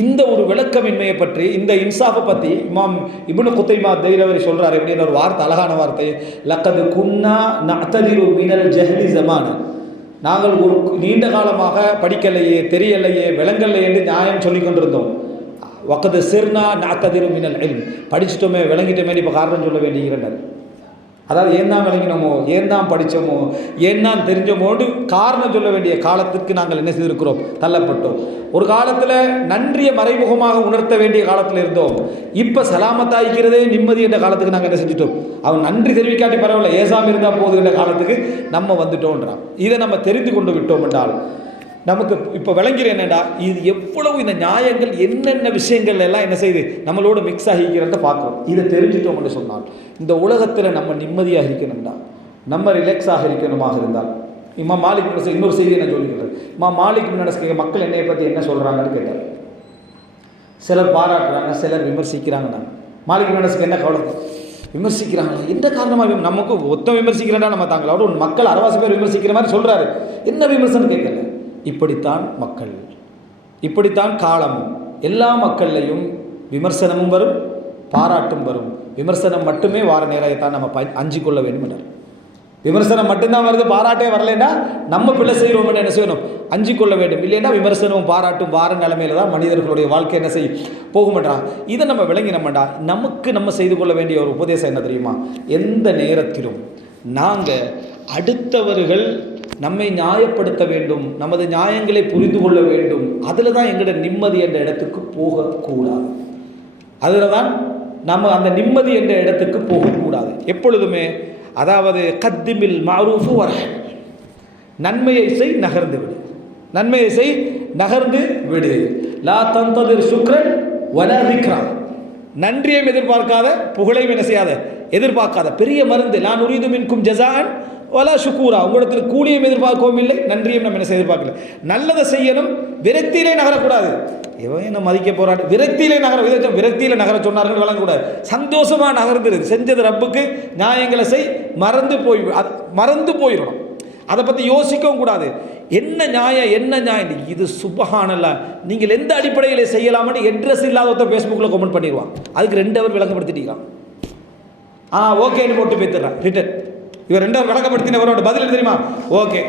இந்த ஒரு விளக்கமின்மையை பற்றி, இந்த இன்சாஃபை பற்றி இமாம் இப்னு குத்தைமா தைரவரி சொல்கிறார். எப்படின்னு ஒரு வார்த்தை, அழகான வார்த்தை, லக்கது குன்னா நஅ்ததிரு மினல் ஜஹ்லி ஸமான. நாங்கள் ஒரு நீண்ட காலமாக படிக்கலையே, தெரியலையே, விளங்கலையே என்று நியாயம் சொல்லி கொண்டிருந்தோம். வக்கது சிர்னா நஅ்ததிரு மினல் இல்ம். படிச்சுட்டோமே, விளங்கிட்டோமே, இப்போ காரணம் சொல்ல வேண்டியிருந்தார். அதாவது ஏன் தான் விளங்கினோமோ, ஏன் தான் படித்தோமோ, ஏன் தான் தெரிஞ்சோமோடு காரணம் சொல்ல வேண்டிய காலத்துக்கு நாங்கள் என்ன செய்திருக்கிறோம், தள்ளப்பட்டோம். ஒரு காலத்தில் நன்றியை மறைமுகமாக உணர்த்த வேண்டிய காலத்தில் இருந்தோம். இப்போ சலாமத்தாய்க்கிறதே நிம்மதி என்ற காலத்துக்கு நாங்கள் என்ன செஞ்சுட்டோம். அவன் நன்றி தெரிவிக்காட்டி பரவாயில்ல, ஏசாம இருந்தால் போதுகின்ற காலத்துக்கு நம்ம வந்துட்டோன்றான். இதை நம்ம தெரிந்து கொண்டு விட்டோம் என்றால் நமக்கு இப்போ விளங்கிறேன் என்னடா, இது எவ்வளவு இந்த நியாயங்கள் என்னென்ன விஷயங்கள் எல்லாம் என்ன செய்யுது நம்மளோட மிக்ஸ் ஆகிக்கிறத பார்க்குறோம். இதை தெரிஞ்சுட்டோம் என்று சொன்னால் இந்த உலகத்தில் நம்ம நிம்மதியாக இருக்கணும்டா, நம்ம ரிலாக்ஸாக இருக்கணுமாக இருந்தால். இமாம் மாலிக் பின் அனஸ் இன்னொரு செய்தி என்ன சொல்லிக்கிறார். இமாம் மாலிக் பின் அனஸ் மக்கள் என்னையை பற்றி என்ன சொல்கிறாங்கன்னு கேட்டார். சிலர் பாராட்டுறாங்க, சிலர் விமர்சிக்கிறாங்க. மாலிக் பின் அனஸ்க்கு என்ன கவலை, விமர்சிக்கிறாங்களா, எந்த காரணமாக நமக்கு ஒத்த விமர்சிக்கிறேன்டா நம்ம தாங்களா, ஒரு மக்கள் 60 பேர் விமர்சிக்கிற மாதிரி சொல்கிறாரு, என்ன விமர்சனம் கேட்கல. இப்படித்தான் மக்கள், இப்படித்தான் காலம். எல்லா மக்கள்லையும் விமர்சனமும் வரும், பாராட்டும் வரும். விமர்சனம் மட்டுமே வார நேரத்தான் நம்ம அஞ்சு கொள்ள வேண்டும் என்றார். விமர்சனம் மட்டும்தான் வருது, பாராட்டே வரலைன்னா நம்ம பிள்ளை செய்கிறோம் என்ன செய்யணும், அஞ்சு கொள்ள வேண்டும். இல்லைன்னா விமர்சனமும் பாராட்டும் வார நிலைமையில தான் மனிதர்களுடைய வாழ்க்கை என்ன செய்யும், போகுமாட்டாங்க. இதை நம்ம விளங்கினோம்டா நமக்கு நம்ம செய்து கொள்ள வேண்டிய ஒரு உபதேசம் என்ன தெரியுமா, எந்த நேரத்திலும் நாங்கள் அடுத்தவர்கள் நம்மை நியாயப்படுத்த வேண்டும், நமது நியாயங்களை புரிந்து கொள்ள வேண்டும், அதில் தான் எங்களோட நிம்மதி என்ற இடத்துக்கு போகக்கூடாது. அதில் தான் நம்ம அந்த நிம்மதி என்ற இடத்துக்கு போகக்கூடாது எப்பொழுதுமே. அதாவது கத்திமில் மஅரூஃபு வர்ஹம், நன்மையை செய் நகர்ந்து விடு, நன்மையை செய் நகர்ந்து விடு. லா தந்ததிர் சுக்ரன் வலா திக்ரா, நன்றியையும் எதிர்பார்க்காத, புகழையும் என்ன செய்யாத எதிர்பார்க்காத. பெரிய மருந்து. லா நுரீது மின்கும் ஜஸாஅன் வலா ஷுக்கூரா, உங்களிடத்தில் கூலியும் எதிர்பார்க்கவும் இல்லை, நன்றியும் நம்ம என்ன எதிர்பார்க்கல. நல்லதை செய்யணும், விரக்தியிலே நகரக்கூடாது. இவன் என்ன மதிக்க போராடு, விரக்தியிலே விரக்தியில் நகர சொன்னார்கள் வழங்கக்கூடாது. சந்தோஷமாக நகர்ந்துருது, செஞ்சது ரப்புக்கு, நியாயங்களை செய், மறந்து போயிடணும். அதை பற்றி யோசிக்கவும் கூடாது. என்ன நியாயம், என்ன நியாயம், இது சுபஹானல்லாஹ், நீங்கள் எந்த அடிப்படையில் செய்யலாம்னு அட்ரஸ் இல்லாத ஃபேஸ்புக்கில் கமெண்ட் பண்ணிடுவான். அதுக்கு 2 ஹவர் விளங்கப்படுத்திட்டான். ஓகேன்னு போட்டு பேத்துறான் ரிட்டன். இவர் 2 ஹவர் விளக்கப்படுத்தினவரோட பதில் தெரியுமா, ஓகே.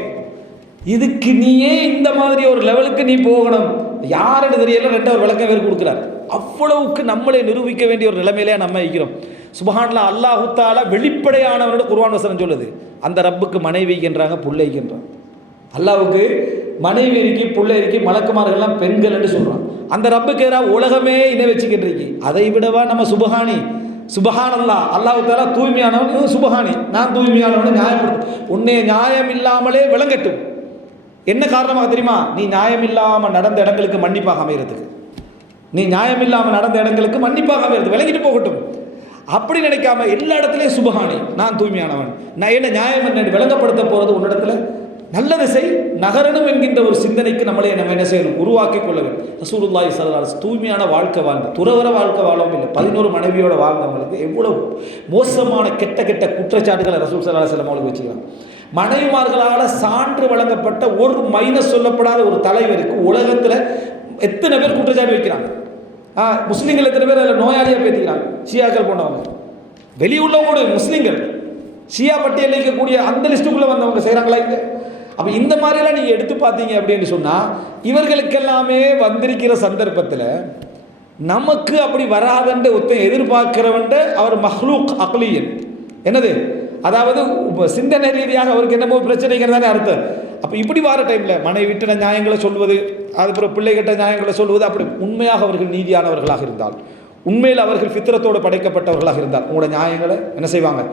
இதுக்கு நீயே இந்த மாதிரி ஒரு லெவலுக்கு நீ போகணும், யாருன்னு தெரியல, 2 ஹவர் விளக்கம் வேறு கொடுக்குறாரு. அவ்வளவுக்கு நம்மளை நிரூபிக்க வேண்டிய ஒரு நிலைமையிலே நம்ம இருக்கிறோம். சுப்ஹானல்லாஹ், அல்லாஹு தஆலா வெளிப்படையானவனோட குர்ஆன் வசனம் சொல்லுது. அந்த ரப்புக்கு மனைவிக்கின்றாங்க, புள்ளைக்கின்றாங்க. அல்லாஹ்வுக்கு மனைவி இருக்கி, புள்ளை இருக்கி, மலக்குமார்கள்லாம் பெண்கள் என்று சொல்கிறான். அந்த ரப்புக்கு எதிராக உலகமே இணை வச்சுக்கிட்டு, அதை விடவா நம்ம சுபஹானி, சுபஹானல்லாஹ், அல்லாஹு தஆலா தூய்மையானவன், சுபஹானி நான் தூய்மையானவன், நியாயப்படுத்தும். உன்னை நியாயம் இல்லாமலே விளங்கட்டும். என்ன காரணமாக தெரியுமா, நீ நியாயம் இல்லாமல் நடந்த இடங்களுக்கு மன்னிப்பாக அமைகிறதுக்கு, நீ நியாயம் இல்லாமல் நடந்த இடங்களுக்கு மன்னிப்பாக அமைகிறது, விளங்கிட்டு போகட்டும். அப்படி நினைக்காம எல்லா இடத்துலையும் சுபஹானி நான் தூய்மையானவன், நான் என்ன நியாயம் என்ன விளங்கப்படுத்த போகிறது உன்னிடத்துல நல்லது செய், நகரணும் என்கின்ற ஒரு சிந்தனைக்கு நம்மளே நம்ம என்ன செய்யணும், உருவாக்கி கொள்ள வேண்டும். ரசூலுல்லாஹி ஸல்லல்லாஹு அலைஹி வஸல்லம் தூய்மையான வாழ்க்கை வாழ்ந்து, துறவற வாழ்க்கை வாழவும் இல்லை, 11 மனைவியோட வாழ்ந்தவங்களுக்கு எவ்வளவு மோசமான கெட்ட கெட்ட குற்றச்சாட்டுகளை ரசூல் ஸல்லல்லாஹு அலைஹி வஸல்லம் அவங்களுக்கு வச்சுக்கிறாங்க. மனைவிமார்களால் சான்று வழங்கப்பட்ட ஒரு மைனஸ் சொல்லப்படாத ஒரு தலைவருக்கு உலகத்தில் எத்தனை பேர் குற்றச்சாட்டு வைக்கிறாங்க. முஸ்லீம்கள் எத்தனை பேர் அதில் நோயாளியாக பேசிக்கிறாங்க. ஷியாக்கள் போனவங்க, வெளியுள்ளவங்களோட முஸ்லீம்கள் ஷியா பட்டியலில் இருக்கக்கூடிய அந்த லிஸ்ட்டுக்குள்ளே வந்தவங்க செய்கிறாங்களா இல்லை? அப்போ இந்த மாதிரிலாம் நீங்கள் எடுத்து பார்த்தீங்க அப்படின்னு சொன்னால் இவர்களுக்கெல்லாமே வந்திருக்கிற சந்தர்ப்பத்தில் நமக்கு அப்படி வராதன்ற ஒருத்தன் எதிர்பார்க்கிறவன்ட அவர் மஹ்லூக் அக்லியன், என்னது அதாவது சிந்தனை ரீதியாக அவருக்கு என்னமோ பிரச்சனைங்கிறதானே அர்த்தம். அப்போ இப்படி வர டைமில் மனைவி விட்ட நியாயங்களை சொல்வது, அதுக்கப்புறம் பிள்ளைகிட்ட நியாயங்களை சொல்வது, அப்படி உண்மையாக அவர்கள் நீதியானவர்களாக இருந்தால், உண்மையில் அவர்கள் ஃபித்ரத்தோடு படைக்கப்பட்டவர்களாக இருந்தால் உங்களோட நியாயங்களை என்ன செய்வாங்க,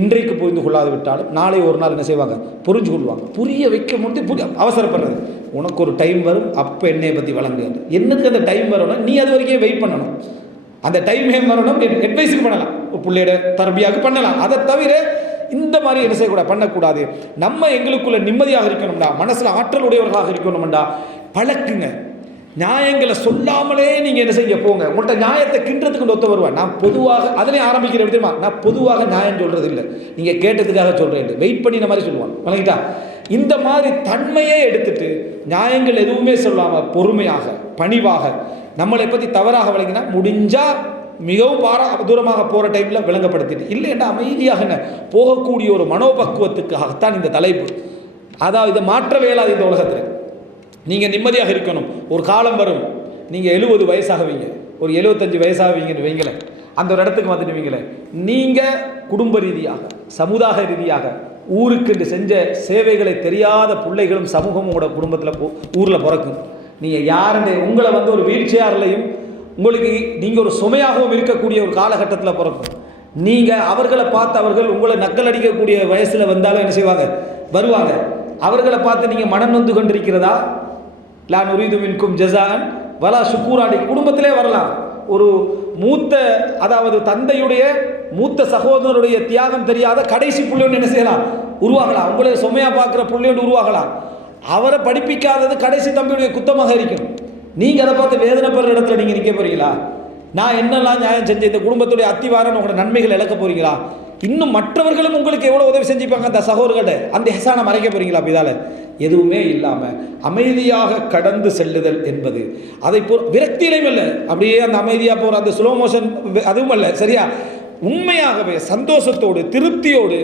இன்றைக்கு புரிந்து கொள்ளாது விட்டாலும் நாளை ஒரு நாள் என்ன செய்வாங்க, புரிஞ்சு கொள்வாங்க. புரிய வைக்க முடிஞ்சு அவசரப்படுறது, உனக்கு ஒரு டைம் வரும், அப்போ என்னையை பற்றி வழங்கு. என்னதுக்கு அந்த டைம் வரணும், நீ அது வரைக்கும் வெயிட் பண்ணணும். அந்த டைம் ஏன் வரணும், அட்வைஸுக்கு பண்ணலாம், பிள்ளையோட தரபியாவுக்கு பண்ணலாம். அதை தவிர இந்த மாதிரி என்ன செய்யக்கூடாது, பண்ணக்கூடாது. நம்ம எங்களுக்குள்ள நிம்மதியாக இருக்கணும்டா, மனசில் ஆற்றல் உடையவர்களாக இருக்கணும்டா, பழக்குங்க. நியாயங்களை சொல்லாமலே நீங்கள் என்ன செய்ய போங்க. உங்கள்கிட்ட நியாயத்தை கிண்டுறதுக்கு ஒத்த வருவேன். நான் பொதுவாக அதிலே ஆரம்பிக்கிற தெரியுமா, நான் பொதுவாக நியாயம் சொல்கிறது இல்லை, நீங்கள் கேட்டதுக்காக சொல்கிறேன், வெயிட் பண்ணின மாதிரி சொல்லுவாங்க, வணங்கிட்டா. இந்த மாதிரி தன்மையே எடுத்துட்டு நியாயங்கள் எதுவுமே சொல்லாமல் பொறுமையாக பணிவாக நம்மளை பற்றி தவறாக விளங்கினா முடிஞ்சால் மிகவும் தூரமாக போகிற டைமில் விளங்கப்படுத்திட்டு, இல்லைன்னா அமைதியாக போகக்கூடிய ஒரு மனோபக்குவத்துக்காகத்தான் இந்த தலைப்பு. அதாவது இதை மாற்றவே இயலாது இந்த உலகத்தில். நீங்கள் நிம்மதியாக இருக்கணும். ஒரு காலம் வரும், நீங்கள் 70 வயசாகுவீங்க, ஒரு 75 வயசாகுவீங்கன்னு வைங்களேன், அந்த ஒரு இடத்துக்கு வந்துட்டு வைங்களேன், நீங்கள் குடும்ப ரீதியாக சமுதாய ரீதியாக ஊருக்கு செஞ்ச சேவைகளை தெரியாத பிள்ளைகளும் சமூகமும் உங்களோட குடும்பத்தில் ஊரில் பிறக்கும். நீங்கள் யாருன்னு உங்களை வந்து ஒரு வீல் சேர்லையும் உங்களுக்கு நீங்கள் ஒரு சுமையாகவும் இருக்கக்கூடிய ஒரு காலகட்டத்தில் பிறக்கும். நீங்கள் அவர்களை பார்த்து அவர்கள் உங்களை நக்கல் அடிக்கக்கூடிய வயசில் வந்தாலும் என்ன செய்வாங்க, வருவாங்க. அவர்களை பார்த்து நீங்கள் மனம் நொந்து கொண்டிருக்கிறதா, லா நுரீது மின்கும் ஜஸாஅன் வலா ஷுக்கூராடி. குடும்பத்திலே வரலாம், ஒரு மூத்த அதாவது தந்தையுடைய மூத்த சகோதரருடைய தியாகம் தெரியாத கடைசி புள்ளியோடு என்ன செய்யலாம், உருவாகலாம். உங்களே சுமையாக பார்க்குற புள்ளியோடு உருவாகலாம். அவரை படிப்பிக்காதது கடைசி தம்பியுடைய குத்தமாக இருக்கும். நீங்கள் அதை பார்த்து வேதனைப்படுற இடத்துல நீங்கள் நிற்க போகிறீங்களா? நான் என்னெல்லாம் நியாயம் செஞ்ச இந்த குடும்பத்துடைய அத்திவாரன் உங்களோட நன்மைகள் இழக்க போகிறீங்களா? இன்னும் மற்றவர்களும் உங்களுக்கு எவ்வளோ உதவி செஞ்சுப்பாங்க அந்த சகோதரர்கிட்ட, அந்த ஹெசானை மறைக்க போகிறீங்களா? அப்போ இதால் எதுவுமே இல்லாமல் அமைதியாக கடந்து செல்லுதல் என்பது அதை விரக்தியிலையும் இல்லை, அப்படியே அந்த அமைதியாக போகிற அந்த ஸ்லோ மோஷன் அதுவும் அல்ல, சரியா? உண்மையாகவே சந்தோஷத்தோடு திருப்தியோடு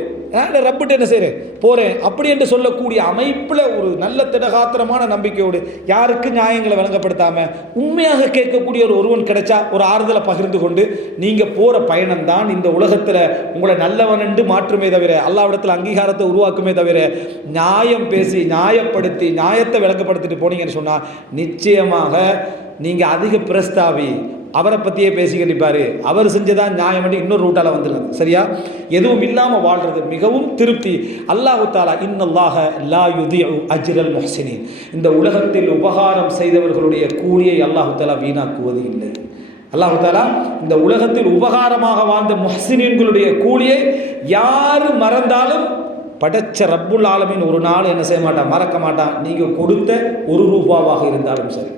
ரப்பிட்டு என்ன செய்கிறேன் போகிறேன் அப்படி என்று சொல்லக்கூடிய அமைப்பில் ஒரு நல்ல திடகாத்திரமான நம்பிக்கையோடு யாருக்கு நியாயங்களை வழங்கப்படுத்தாமல் உண்மையாக கேட்கக்கூடிய ஒருவன் கிடைச்சா ஒரு ஆறுதலை பகிர்ந்து கொண்டு நீங்கள் போகிற பயணம்தான் இந்த உலகத்தில் உங்களை நல்லவன் என்று மாற்றுமே தவிர, அல்லாஹ்விடத்தில் அங்கீகாரத்தை உருவாக்குமே தவிர, நியாயம் பேசி நியாயப்படுத்தி நியாயத்தை விளங்கப்படுத்திட்டு போனீங்கன்னு சொன்னால் நிச்சயமாக நீங்கள் அதிக பிரஸ்தாவி அவரை பற்றியே பேசிக்கிட்டு நிற்பார், அவர் செஞ்சதான் நியாயம் பண்ணி இன்னொரு ரூட்டால் வந்துடுறது, சரியா? எதுவும் இல்லாமல் வாழ்கிறது மிகவும் திருப்தி. அல்லாஹு தாலா இன்னல்லாஹ லா யுதிஉ அஜ்ரல் முஹ்சினீன், இந்த உலகத்தில் உபகாரம் செய்தவர்களுடைய கூலியை அல்லாஹு தாலா வீணாக்குவது இல்லை. அல்லாஹு தாலா இந்த உலகத்தில் உபகாரமாக வாழ்ந்த முஹ்சினீன்களுடைய கூலியை யார் மறந்தாலும் படைச்ச ரப்புல் ஆலமீன் ஒரு நாள் என்ன செய்ய மாட்டான், மறக்க மாட்டான். நீங்கள் கொடுத்த ₹1 இருந்தாலும் சரி,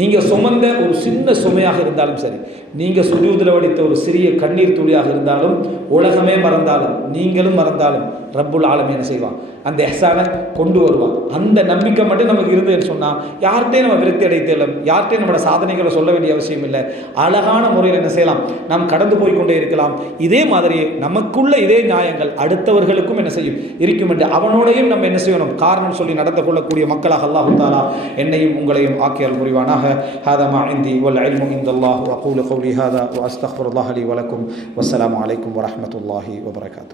நீங்கள் சுமந்த ஒரு சின்ன சுமையாக இருந்தாலும் சரி, நீங்கள் சுஜூதில் வடித்த ஒரு சிறிய கண்ணீர் துளியாக இருந்தாலும், உலகமே மறந்தாலும் நீங்களும் மறந்தாலும் ரப்புல் ஆலமீன் என்ன செய்வான், அந்த எஹ்சானை கொண்டு வருவான். அந்த நம்பிக்கை மட்டும் நமக்கு இருந்ததுன்னு சொன்னால் யார்கிட்டையும் நம்ம விரக்தி அடைத்தலும், யார்கிட்டையும் நம்மளோட சாதனைகளை சொல்ல வேண்டிய அவசியம் இல்லை. அழகான முறையில் என்ன செய்யலாம், நாம் கடந்து போய்கொண்டே இருக்கலாம். இதே மாதிரி நமக்குள்ள இதே நியாயங்கள் அடுத்தவர்களுக்கும் என்ன செய்யும் இருக்கும் என்று அவனோடையும் நம்ம என்ன செய்யணும், காரணம் சொல்லி நடந்து கொள்ளக்கூடிய மக்களாக அல்லாஹு தாலா என்னையும் உங்களையும் ஆக்கியால் புரிவானாக. هذا ما عندي والعلم عند الله وأقول قولي هذا وأستغفر الله لي ولكم والسلام عليكم ورحمة الله وبركاته.